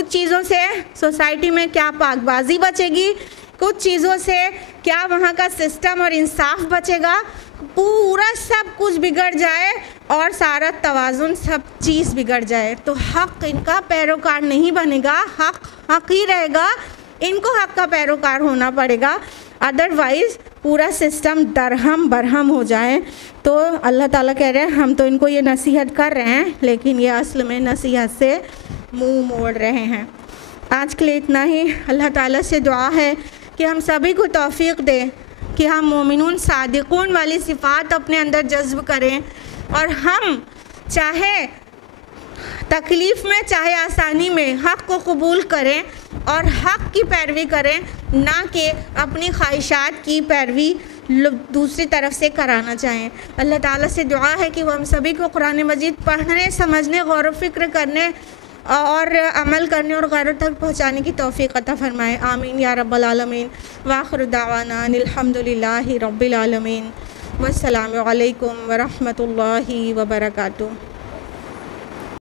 चीज़ों से, सोसाइटी में क्या पाकबाजी बचेगी, कुछ चीज़ों से क्या वहाँ का सिस्टम और इंसाफ बचेगा। पूरा सब कुछ बिगड़ जाए और सारा तवाज़ुन, सब चीज़ बिगड़ जाए। तो हक इनका पैरोकार नहीं बनेगा, हक ही रहेगा, इनको हक का पैरोकार होना पड़ेगा, अदरवाइज़ पूरा सिस्टम दरहम बरहम हो जाए। तो अल्लाह ताला कह रहे हैं हम तो इनको ये नसीहत कर रहे हैं, लेकिन ये असल में नसीहत से मुंह मोड़ रहे हैं। आज के लिए इतना ही। अल्लाह ताला से दुआ है कि हम सभी को तौफीक दे कि हम मोमिनून सादिकून वाली सिफ़ात अपने अंदर जज्ब करें, और हम चाहे तकलीफ़ में चाहे आसानी में हक़ को कबूल करें और हक़ की पैरवी करें, ना कि अपनी ख्वाहिशात की पैरवी दूसरी तरफ से कराना चाहें। अल्लाह ताला से दुआ है कि वो हम सभी को कुरान मजीद पढ़ने, समझने, गौर व फिक्र करने और अमल करने और गैरों तक पहुँचाने की तौफ़ीक़ अता फ़रमाए। आमीन या रब्बल आलमीन। व आखिरु दावाना अल्हम्दुलिल्लाहि रब्बिल आलमीन। वस्सलामु अलैकुम व रहमतुल्लाहि व बरकातुहू।